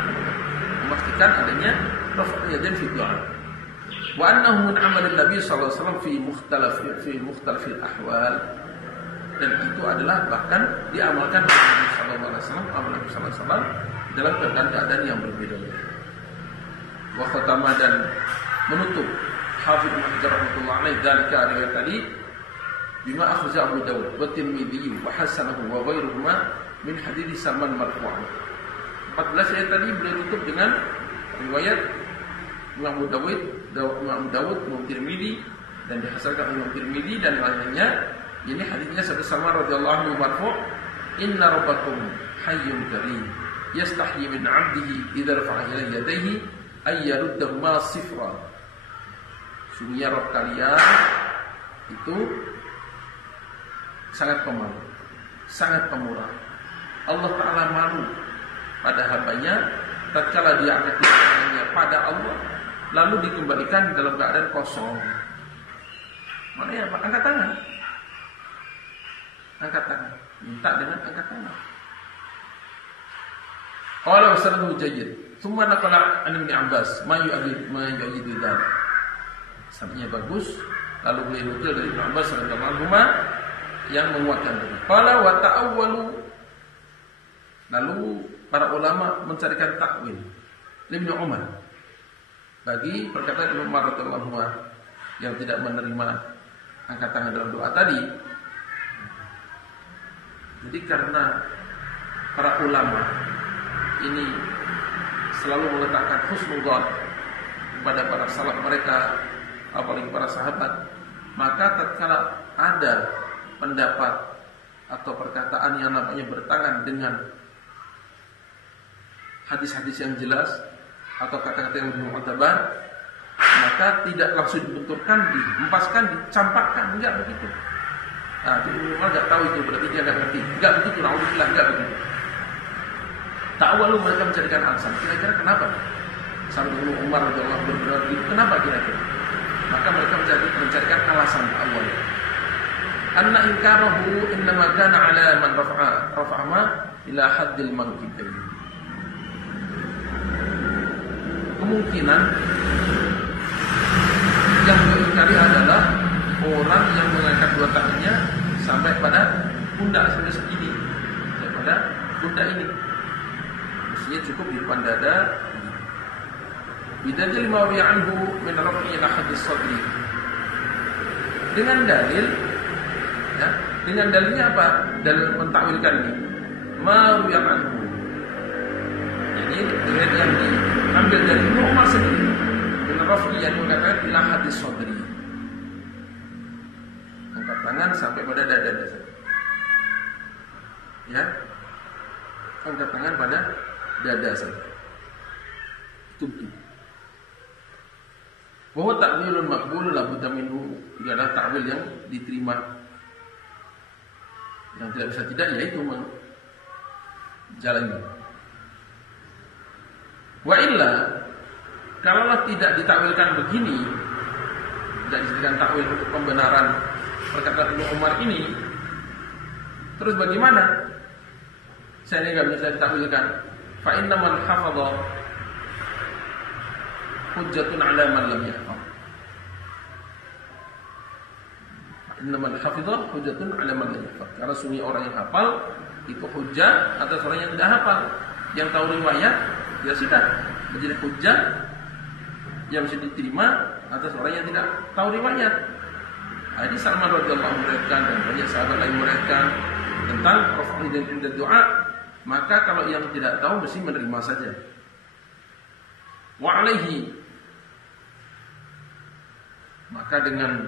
memastikan adanya raf'al yadain fi du'a. Wa annahu min amal Nabi sallallahu alaihi wasallam fi mukhtalafil ahwal. Dan itu adalah bahkan diamalkan oleh Nabi sallallahu alaihi wasallam dalam keadaan yang berbeda-beda. Wa khatama, dan menutup Hafidz Ibnu Hajar rahimahullah alaihi dzalika riwayat tadi bima akhraja Abu Dawud wa Tirmidzi wa hasanahu wa ghairuhuma min hadits Salman marfu'an. 14 ayat tadi beliau tutup dengan riwayat Imam Abu Dawud, Imam Tirmidzi, dan dihasankan Imam Tirmidzi dan lainnya. Ini hadisnya sabda Salman radhiyallahu anhu marfu', inna rabbakum hayyun karim yastahyi min 'abdihi idza rafa'a ilayhi yadayhi ay yaruddahuma sifra. Sungguhnya Rabb kalian itu sangat pemalu, sangat pemurah. Allah Ta'ala malu pada hambanya tatkala dia angkat tangannya pada Allah lalu dikembalikan dalam keadaan kosong. Mana ya Pak? Angkat tangan. Angkat tangan, minta dengan angkat tangan. Qala wasanahu jayyid. Tsumma naqala an Ibnu Abbas ma yu'ayyidu dzalik. Sanadnya bagus, lalu beliau nukil dari Ibnu Abbas radhiyallahu anhu yang menguatkan tadi. Qala wa ta'awwalu. Lalu para ulama mencarikan takwil Ibnu Umar bagi perkataan Ibnu Umar radhiyallahu anhu yang tidak menerima angkat tangan dalam doa tadi. Jadi karena para ulama ini selalu meletakkan husnuzon kepada para salaf mereka, apalagi para sahabat, maka tatkala ada pendapat atau perkataan yang namanya bertangan dengan hadis-hadis yang jelas atau kata-kata yang mu'tabar, maka tidak langsung dibenturkan, dihempaskan, dicampakkan, enggak begitu. Nah, Ibnu Umar enggak tahu itu, berarti dia enggak ngerti. Enggak begitu, naudzubillah, enggak begitu. Ta'awalu, mereka mencarikan alasan. Kira-kira kenapa? Sampai Ibnu Umar radhiyallahu anhu berpendapat begitu, kenapa kira-kira? Maka mereka mencarikan alasan awal. Anna inkarahu innama kana 'ala man rafa'a ma ila haddil mankibain. Kemungkinan yang diingkari adalah orang yang mengangkat dua tangannya sampai pada pundak sampai segini, sampai pada pundak ini. Mestinya cukup di depan dada. Bidalil ma anhu min rafi'i ila haddis sadri. Dengan dalil, ya, dengan dalilnya apa? Dalil mentakwilkan ini. Ma anhu. Ini riwayat yang diambil dari Ibnu Umar sendiri. Min rafi'i yang mengatakan ila haddis sadri. Angkat tangan sampai pada dada saja. Ya. Angkat tangan pada dada saja. Itu. Bahwa takwilun maqbul la budda minhu, itu adalah takwil yang diterima. Yang tidak bisa tidak yaitu menjalani. Wa illa, kalaulah tidak ditakwilkan begini, tidak dijadikan takwil untuk pembenaran perkataan Ibnu Umar ini, terus bagaimana? Saya ini enggak bisa ditakwilkan. Fa inna man hafadha hujjatun 'ala man lam yahfaz. Inna man hafidha hujjatun 'ala man lam yahfaz. Karena sunni orang yang hafal itu hujjah atas orang yang tidak hafal. Yang tahu riwayat ya sudah menjadi hujjah yang bisa diterima atas orang yang tidak tahu riwayat. Hadis Salman radhiyallahu anhu meriwayatkan dan banyak sahabat lain meriwayatkan tentang raf'ul yadain doa. Maka kalau yang tidak tahu mesti menerima saja. wa alaihi, maka dengan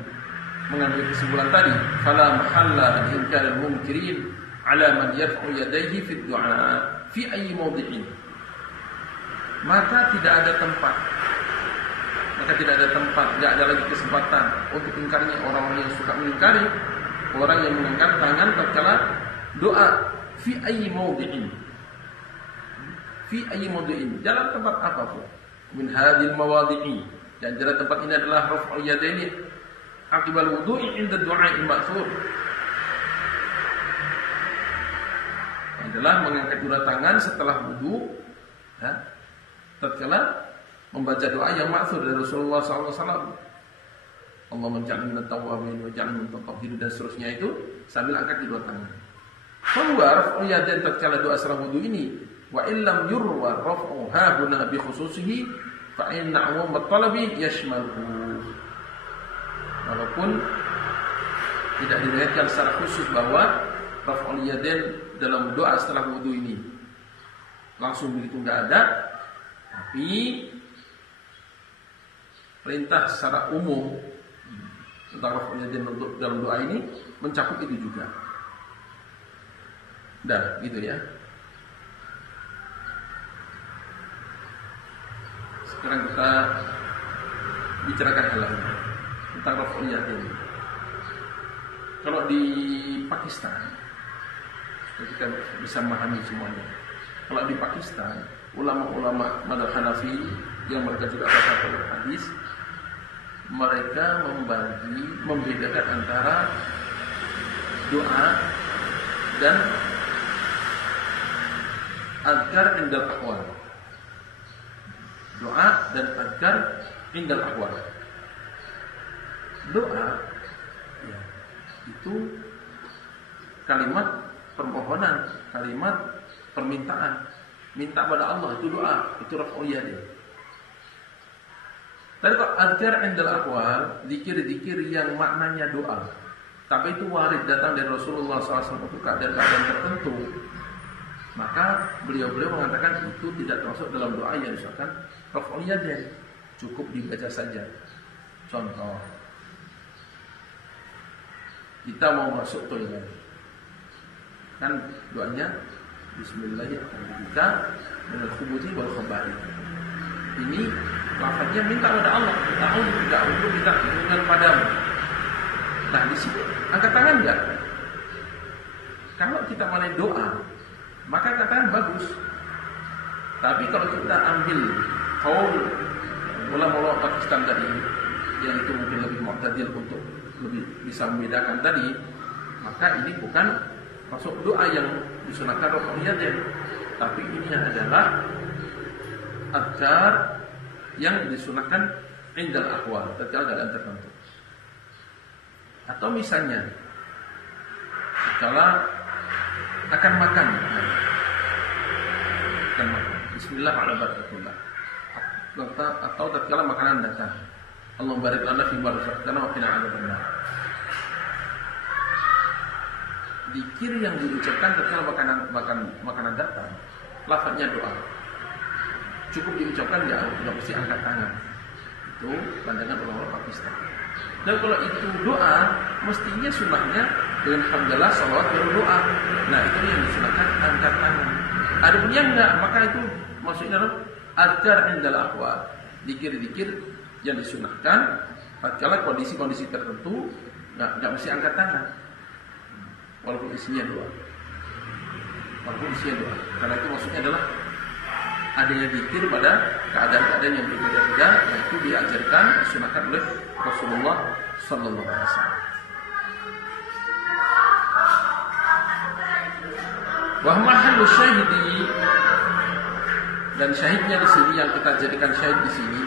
mengambil kesimpulan tadi, fala mahalla min inkaril munkirin ala man yarfa'u yadayhi fi du'a fi ayyi mawdi'in, maka tidak ada tempat, tidak ada lagi kesempatan untuk ingkarnya orang yang suka mengingkari, orang yang mengangkat tangan tatkala doa fi ayyi mawdi'in, dalam tempat apapun, min hadhil mawadi'i, dan dalam tempat ini adalah raf'ul yadaini aqibal wudu'i inda du'a'il ma'thur, adalah mengangkat kedua tangan setelah wudu, tatkala membaca doa yang ma'thur dari Rasulullah SAW. Allahumma ja'alni minat tawwabin wa ja'alni minat mutatahhirin, dan seterusnya itu sambil angkat kedua tangan. Fahuwa raf'ul yadain tatkala doa setelah wudu ini, wa illam yurwa raf'u hahuna bi khususihi fa inna 'umum at-talabi yashmaluhu. Walaupun tidak diriwayatkan secara khusus bahwa raf'ul yadain dalam doa setelah wudu ini langsung begitu enggak ada, tapi perintah secara umum tentang raf'ul yadain dalam doa ini mencakup itu juga. Dah, gitu ya. Sekarang kita bicarakan hal lain tentang raf'ul yadain. Kalau di Pakistan, kita bisa memahami semuanya. Kalau di Pakistan, ulama-ulama mazhab Hanafi yang mereka juga pakar hadis, mereka membedakan antara doa dan azkar indal ahwal. Doa dan azkar indal ahwal. Doa ya, itu kalimat permohonan, kalimat permintaan, minta pada Allah, itu doa, itu raf'ul yadain. Tapi kalau azkar indal ahwal, zikir-zikir yang maknanya doa, tapi itu warid datang dari Rasulullah SAW untuk keadaan-keadaan tertentu, maka beliau mengatakan itu tidak termasuk dalam doa yang disebutkan raf'ul yadain, cukup dibaca saja. Contoh, kita mau masuk toilet, kan doanya Bismillahirrahmanirrahim minal khubuthi wal khaba'ith. Ini lafaznya minta pada Allah, tidak untuk kita dengan padamu. Nah di sini angkat tangan enggak? Kalau kita mulai doa, maka angkat tangan bagus. Tapi kalau kita ambil qaul ulama-ulama Pakistan tadi, yang itu mungkin lebih mu'tadil untuk lebih bisa membedakan tadi, maka ini bukan masuk doa yang disunahkan raf'ul yadain, tapi ini adalah azkar yang disunahkan indal ahwal, tatkala keadaan tertentu. Atau misalnya tatkala akan makan, bismillah ala barakatullah, atau tatkala makanan datang, Allahumma barik lana fi ma razaqtana wa qina adzabannar. Zikir yang diucapkan tatkala makanan datang, lafaznya doa. Cukup diucapkan, enggak mesti angkat tangan. Itu pandangan ulama Pakistan. Dan kalau itu doa, mestinya sunnahnya dengan hamdalah, salawat, baru doa. Nah itu yang disunahkan angkat tangan. Ada pun yang enggak, maka itu maksudnya adalah azkar indal ahwal, zikir-zikir yang disunahkan tatkala kondisi-kondisi tertentu, enggak mesti angkat tangan. Walaupun isinya doa. Karena itu maksudnya adalah adanya zikir pada keadaan-keadaan yang berbeda-beda, yang itu diajarkan, disunahkan oleh Rasulullah Sallallahu Alaihi Wasallam. Wa mahallu syahidi, dan syahidnya di sini yang kita jadikan syahid di sini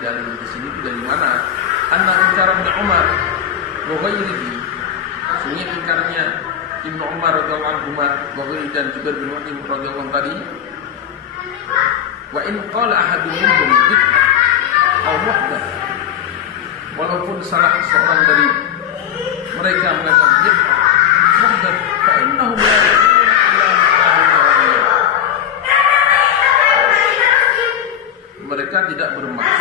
itu dari mana? Anna inkar Ibnu Umar wa ghairihi, sungguh ingkarnya Ibnu Umar radhiyallahu anhu wa ghairihi dan juga Ibnu Umar radhiyallahu anhu tadi, wa in qala ahadun minhum bid'ah aw muhdath, walaupun salah seorang dari mereka mengatakan bid'ah muhdath, fa innahum la mereka tidak bermaksud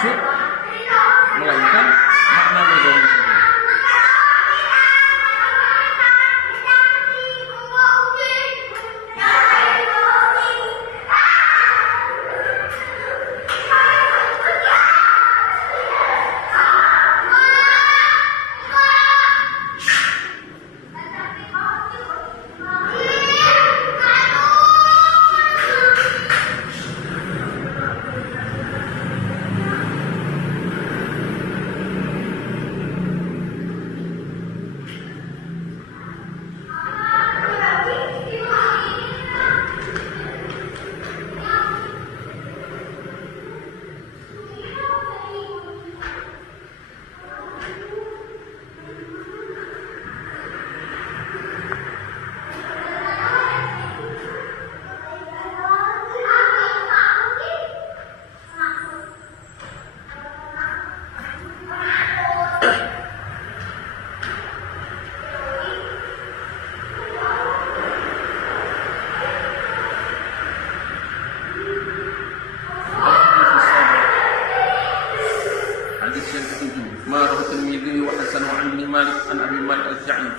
Hadis yang ketujuh, ma rawahu Tirmidzi wa Hasan an Ibnu Malik an Abi Malik al-Ja'id.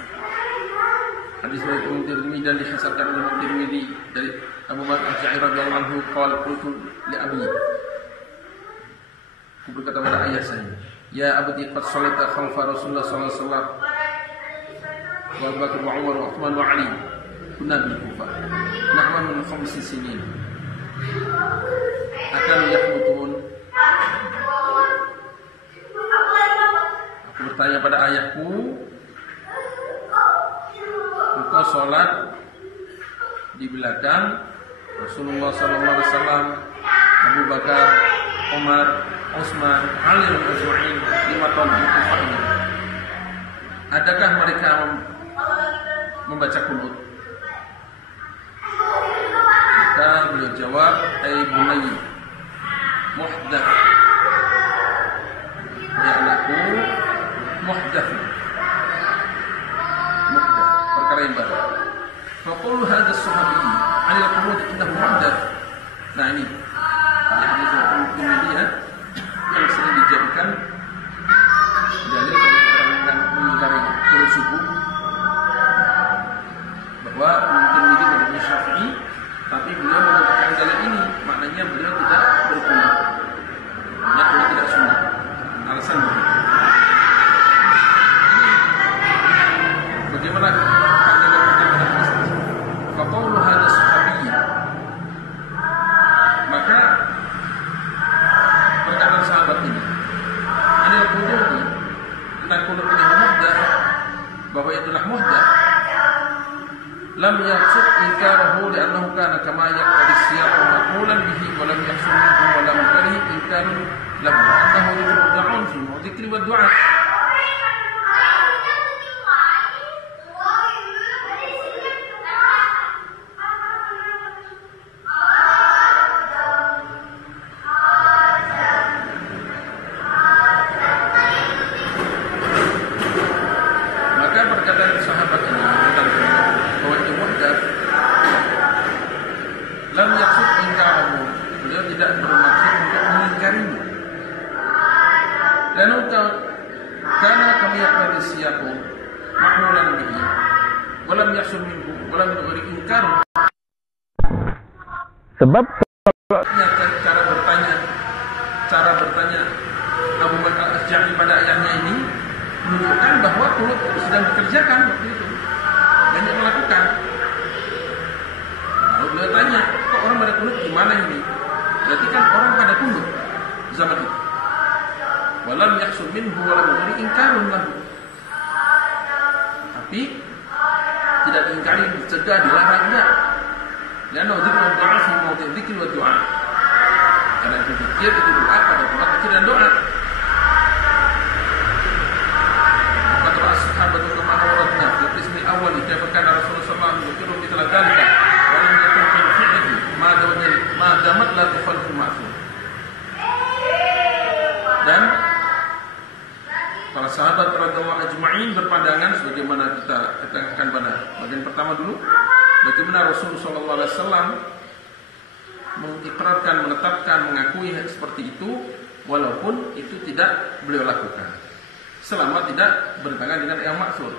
Hadis riwayat Tirmidzi dan dihasankan oleh Tirmidzi dari Abu Malik al-Ja'id radhiyallahu anhu qala qultu li abi. Aku berkata kepada ayah saya, ya abdi qad shalaita khalfa Rasulullah sallallahu alaihi wasallam wa Abu Bakar wa Umar wa Uthman wa Ali kunna bil Kufah nahwa min 5 sinin akan yaqutun. Aku bertanya pada ayahku, engkau sholat di belakang Rasulullah sallallahu alaihi wasallam, Abu Bakar, Umar, Utsman, Ali dan Utsman 5 tahun di Kufah ini. Adakah mereka membaca kunut? Maka beliau jawab, "Ai bunayya, muhdath." Ya anakku, muhdath. Muhdath, perkara yang baru. Faqulu hadha as-sahabi, "Ani al-qunut innahu muhdath." Nah ini hadis ini ya, yang sering dijadikan dalil oleh orang yang mengingkari kunut subuh bahwa mungkin ini menurut Syafi'i, tapi beliau mengatakan dalil ini maknanya beliau tidak berkunut, ya beliau tidak sunat. Alasan begitu. Bagaimana pandangan kita pada hadis tersebut? Faqaulu hadha sahabi, maka perkataan sahabat ini anil qunut, tentang qunut ini muhdath, bahwa itulah muhdath, lam yaqsud inkarahu li'annahu kana kama yaqtadi siyaq maqbulan bihi wa lam yahsul minhu wa lam yakri inkaru lahu annahu yurja'un fi dzikri wa du'a. Sebab cara bertanya Abu Bakar al-Ja'di pada ayahnya ini menunjukkan bahwa kunut sedang dikerjakan waktu itu, banyak melakukan. Lalu beliau tanya, kok orang pada kunut gimana ini? Berarti kan orang pada kunut zaman itu. Walam yahsul minhu walam yakri inkarun lahu. Tapi tidak diingkari, dicegah, dilarang, enggak. Karena zikr dan doa fi mawdi' zikr wa doa. Karena itu zikir, itu doa pada tempat zikir dan doa. Kata sahabat kama awradna fi qismi awal kaifa kana Rasulullah sallallahu alaihi wasallam mithla dhalika wa lam yakun fi fi'lihi ma damat la tukhalifu ma'sum. Dan para sahabat radhiyallahu ajma'in berpandangan sebagaimana kita katakan pada bagian pertama dulu, bagaimana Rasulullah SAW mengikrarkan, menetapkan, mengakui seperti itu, walaupun itu tidak beliau lakukan, selama tidak bertentangan dengan yang maksud.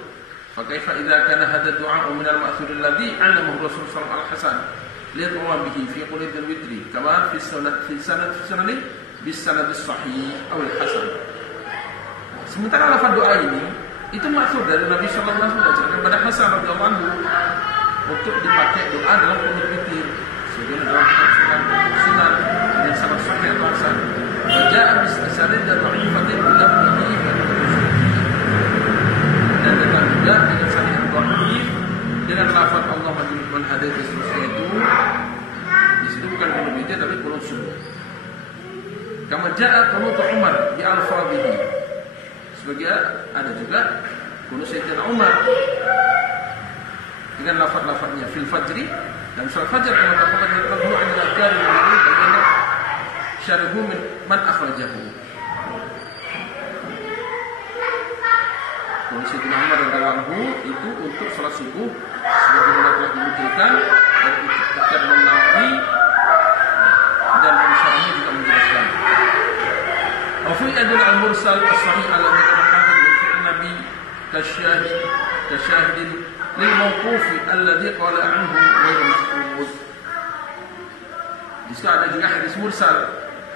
Fakaifa idza kana hadha du'a min al-ma'thur alladhi 'allamahu Rasulullah sallallahu alaihi wasallam liyatumma bihi fi qulil witri kama fi sanad bis sanad as-sahih aw al-hasan. Sementara lafaz doa ini itu maksud dari Nabi sallallahu alaihi wasallam kepada Hasan radhiyallahu anhu untuk dipakai doa dalam kunut witir. Sebagaimana dalam kitab Sunan dengan sanad sahih atau hasan. Waja'a bis asanid dan dha'ifatin lam bihi dan datang juga dengan sanad dhaif dengan lafaz Allah man hadaita seterusnya itu. Di situ bukan kunut witir tapi kunut subuh. Kama ja'a kunut Umar bi al-fadhihi. Sebagai ada juga kunut Sayyidina Umar dengan lafaz-lafaznya fil fajri dan salat fajar yang terdapat dalam Al-Qur'an al-Karim ini bagian syarhu man akhrajahu. dari Sayyidina Umar radhiyallahu anhu itu untuk salat subuh sebagaimana telah dinukilkan dari Imam Nawawi dan Syarahnya juga menjelaskan. Wa fi adul al-mursal as-sahih ala al-hadith min fi'l Nabi kasyahid lil mawquf alladhi qala anhu ghairu mahfuz. Jika ada juga hadis mursal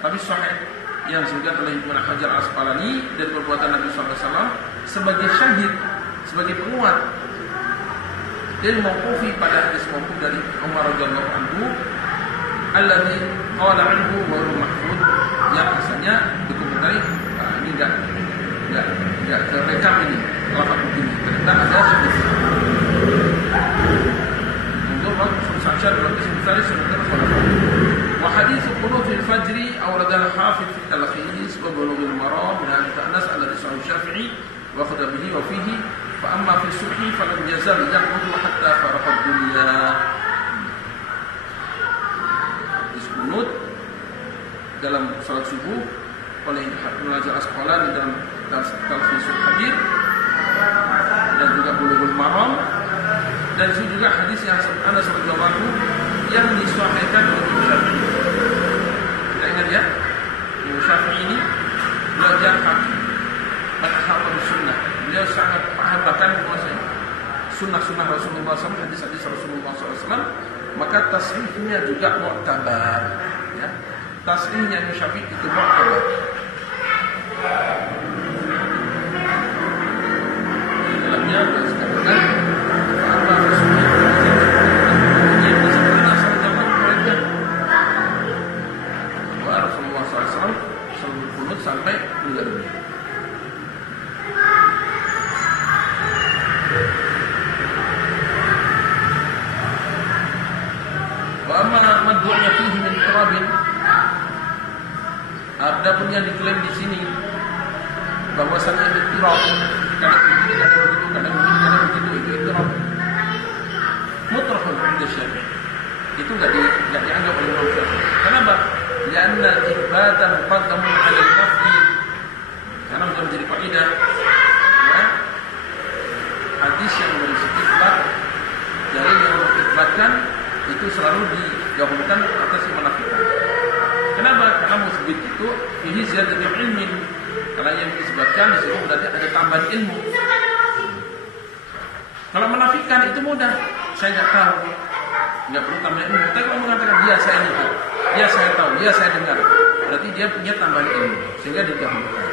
tapi sahih yang disebutkan oleh Ibnu Hajar Al-Asqalani dan perbuatan Nabi SAW sebagai syahid, sebagai penguat dan mauqufi pada hadis mauquf dari Umar radhiyallahu anhu alladzi qala anhu wa huwa mahfuz, yang asalnya dikomentari ini enggak terekam ini lafaz begini, tidak ada hadis untuk Rasul sallallahu alaihi wasallam. وحديث قنوت الفجر أورد الحافظ في التلخيص وبلوغ المرام من حديث أنس الذي صحيح الشافعي وأخذ به وفيه فأما في الصبح فلم يزل يقعد حتى فرق الدنيا. Qunut dalam salat subuh oleh Ibnu Hajar Al-Asqalani dalam Talkhisul Habir dan juga Bulughul Maram, dan itu juga hadis yang Anas radhiyallahu anhu yang disahihkan oleh Imam Syafi'i. Kita ingat ya, Imam Syafi'i ini belajar hadis, menghafal sunnah. Beliau sangat paham bahkan menguasai sunnah-sunnah Rasulullah SAW, hadis-hadis Rasulullah SAW. Maka tasrihnya juga mu'tabar. Ya. Tasrihnya Imam Syafi'i itu mu'tabar. Dalamnya berdasarkan apa Rasulullah sampai meninggal dunia. Wa amma madhu'nya fihi min turabin, adapun yang diklaim di sini bahwasanya itu turab, kadang begini, kadang begitu, itu turab. Mutrafun inda Syafi'i. Itu enggak dianggap oleh Imam Syafi'i. Kenapa? Karena ibatan muqaddamun 'ala al-nafyi. Karena menjadi kaidah ya, hadis yang berisik isbat dari yang mengisbatkan itu selalu didahulukan atas yang menafikan. Kenapa? Karena musbit itu ini ziyadatul ilmin. Kalau yang disebutkan di situ berarti ada tambahan ilmu. Kalau menafikan itu mudah, saya nggak tahu, nggak perlu tambahan ilmu. Tapi kalau mengatakan dia saya ini, dia saya tahu, dia saya dengar, berarti dia punya tambahan ilmu sehingga didahulukan.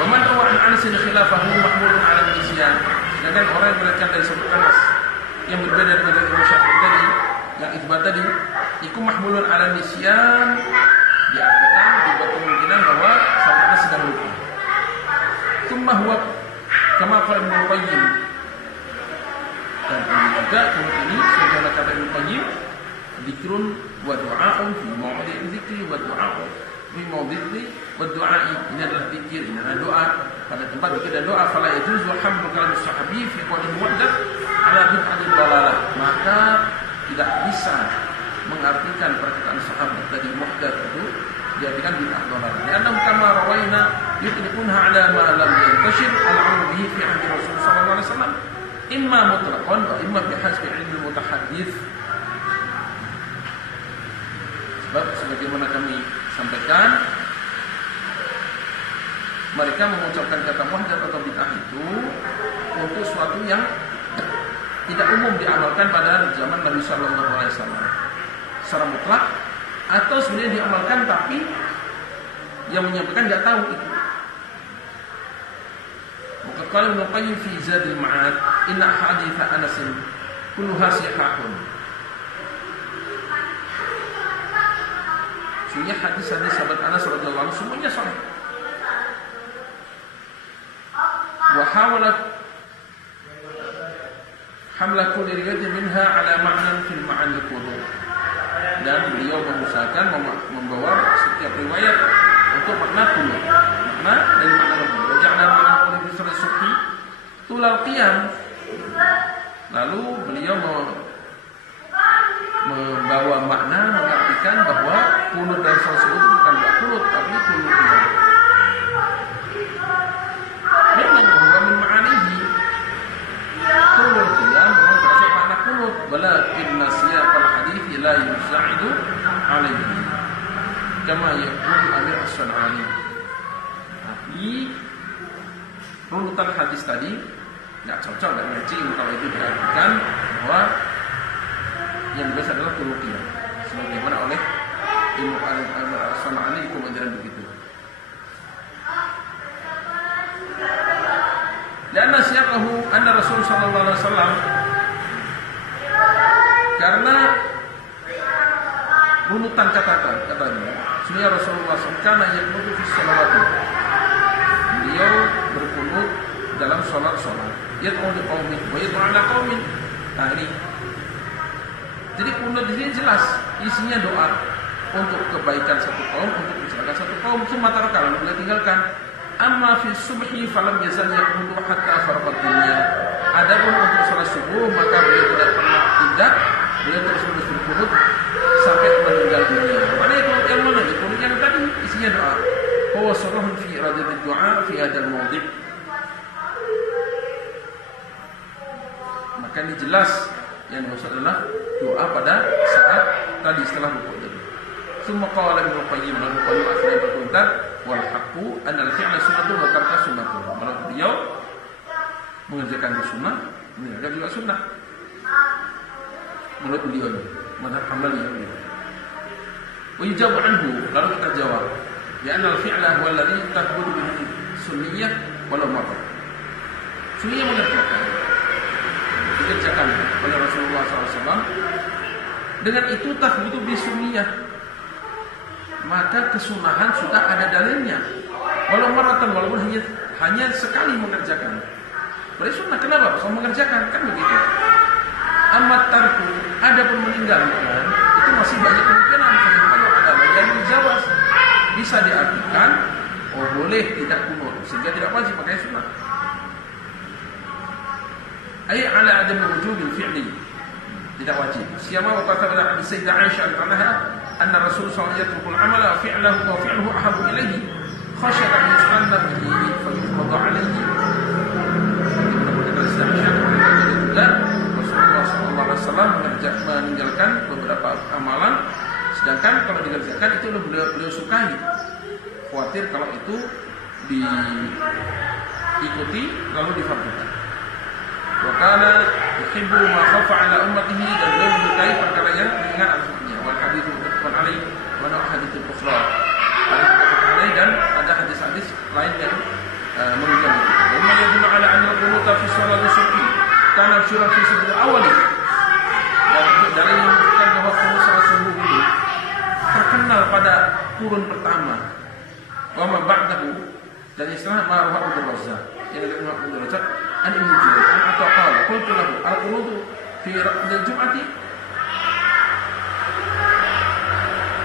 Waman awal ansin khilafahu mahmulun ala nisyan. Sedangkan orang yang belajar dari satu Anas yang berbeda dengan Imam Syafi'i tadi, yang isbat tadi, itu mahmulun ala nisyan, diartikan juga kemungkinan bahwa sahabat Anas sedang lupa. Tsumma huwa kama qala Ibnu Qayyim. Dan ini juga ini sebagaimana kata Ibnu Qayyim, dzikrun wa du'a'un fi mawdi'i dzikri wa du'a'un fi mawdi'i wa du'a'i. Ini adalah zikir, ini adalah doa. Pada tempat zikir dan doa, fala yajuzu hamlu kalam sahabi fi qawli muwaddah ala bid'atin dalalah. Maka tidak bisa mengartikan perkataan sahabat tadi muhdats itu diartikan bid'ah dalalah. Karena kama rawaina yutliqunha ala ma lam yantashir al-'ilm bihi fi 'ahdi Rasulullah sallallahu alaihi wasallam. Imma mutlaqan wa imma bihasbi ilmi mutahaddits. Sebab sebagaimana kami sampaikan, mereka mengucapkan kata muhdats atau bid'ah itu untuk sesuatu yang tidak umum diamalkan pada zaman Nabi sallallahu alaihi wasallam secara mutlak, atau sebenarnya diamalkan tapi yang menyampaikan enggak tahu itu. Maka qala Ibnu Qayyim fi Zadil Ma'ad, inna hadits Anas kulluha sihahun. Sehingga hadis-hadis sahabat Anas radhiyallahu anhu semuanya sahih. Wa hawalat hamla kulli riwayatin minha ala ma'nan fil ma'ani qulub. Dan beliau mengusahakan membawa setiap riwayat untuk makna qulub. Makna dari makna qulub. Jangan makna qulub fi subhi tulal qiyam. Lalu beliau membawa makna mengartikan bahwa qulub dan sunnah itu bukan qulub tapi qulub. Amir As-Sun'ani. Tapi runutan hadis tadi nggak cocok, nggak matching kalau itu diartikan bahwa yang biasa adalah ruqyah, sebagaimana oleh Imam As-Sun'ani kemudian begitu. Dan nasihahu anna Rasul sallallahu alaihi wasallam, karena runutan katanya sebenarnya Rasulullah SAW karena yaqnutu fi sholawati, beliau berkunut dalam sholat yad'u li qaumin wa yad'u ala qaumin. Nah ini jadi kunut di sini jelas isinya doa untuk kebaikan satu kaum, untuk kecelakaan satu kaum. Sementara kalau beliau tinggalkan amma fi subhi falam yazal yaqnutu hatta farqat dunya. Adapun untuk salat subuh maka beliau tidak pernah tidak, beliau terus berkunut sampai meninggal dunia. Mana itu yang mana? Itu yang tadi isinya doa. Huwa sarahun fi iradati du'a fi hadzal mawdi'. Maka ini jelas yang dimaksud adalah doa pada saat tadi setelah rukuk tadi. Summa qala Ibnu Qayyim lalu akhirnya berkomentar wal haqqu anna al-fi'la sunnatun wa tarka sunnatun. Kalau beliau mengerjakan sunnah, mengerjakan juga sunnah. Menurut beliau ini, mazhab Hambali beliau. Wa yujabu anhu, lalu kita jawab, ya anna al-fi'la huwa alladhi tathbutu bihi sunniyah walau marra. Sunniyah dikerjakan oleh Rasulullah SAW. Dengan itu tathbutu bi sunniyah, maka kesunahan sudah ada dalilnya. Walau maratan, walaupun hanya sekali mengerjakan. Berarti sunnah. Kenapa? Kalau mengerjakan kan begitu. Amat tarku, ada pun meninggalkan, itu masih banyak kemungkinan. Kalau ada bagian menjawab, bisa diartikan oh boleh tidak kunut, sehingga tidak wajib pakai sunnah. Ay ala adam wujubil fi'li, tidak wajib. Siapa waktu pada hadis Sayyidah Aisyah anha anna Rasulullah sallallahu alaihi wasallam amala fi'lahu wa fi'luhu ahabbu ilaihi khasyata an yusanna bihi fa yufradu alaihi. Rasulullah sallallahu alaihi wasallam meninggalkan beberapa amalan, sedangkan kalau dikerjakan itu beliau sukai. Khawatir kalau itu diikuti lalu difardukan. Wa kana yuhibbu ma khafa ala ummatihi, dan beliau menyukai perkara yang ringan al-hukmnya. Wal haditsu muttafaqun alaihi wa la haditsul ukhra. Dan ada hadis-hadis lain yang menunjukkan itu. Wa yadullu ala anna al-qunuta fi sholati subhi kana syura fi sabr awali. Dan dari yang menunjukkan bahwa qunut salat subuh itu terkenal pada kurun pertama. Wa ma ba'dahu, dan istilah ma'rufa Abdul Razzaq. Yang dikatakan Abdul Razzaq an Ibnu Jubair an ataqala qultu lahu al-qunutu fi raqdil jum'ati,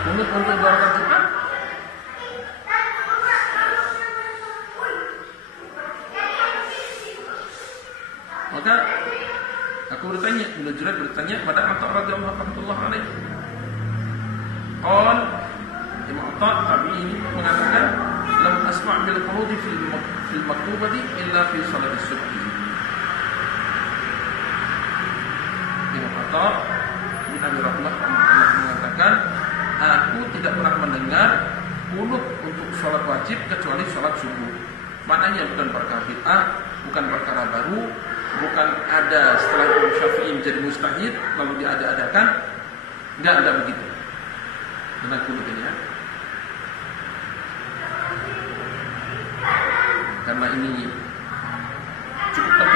kunut untuk rakaat Jumat. Maka aku bertanya, Ibnu Jubair bertanya pada Atha radhiyallahu anhu. Qal Imam Atha tabi'i ini mengatakan lam asma' bil qunuti fil maktubati illa fi salati subhi. Imam Atha bin Abi Rahmah mengatakan, aku tidak pernah mendengar kunut untuk sholat wajib kecuali sholat subuh. Maknanya bukan perkara bid'ah, bukan perkara baru, bukan ada setelah Imam Syafi'i menjadi mustahid lalu diada-adakan. Enggak begitu. Dengan kunut ini ya. Karena ini cukup penting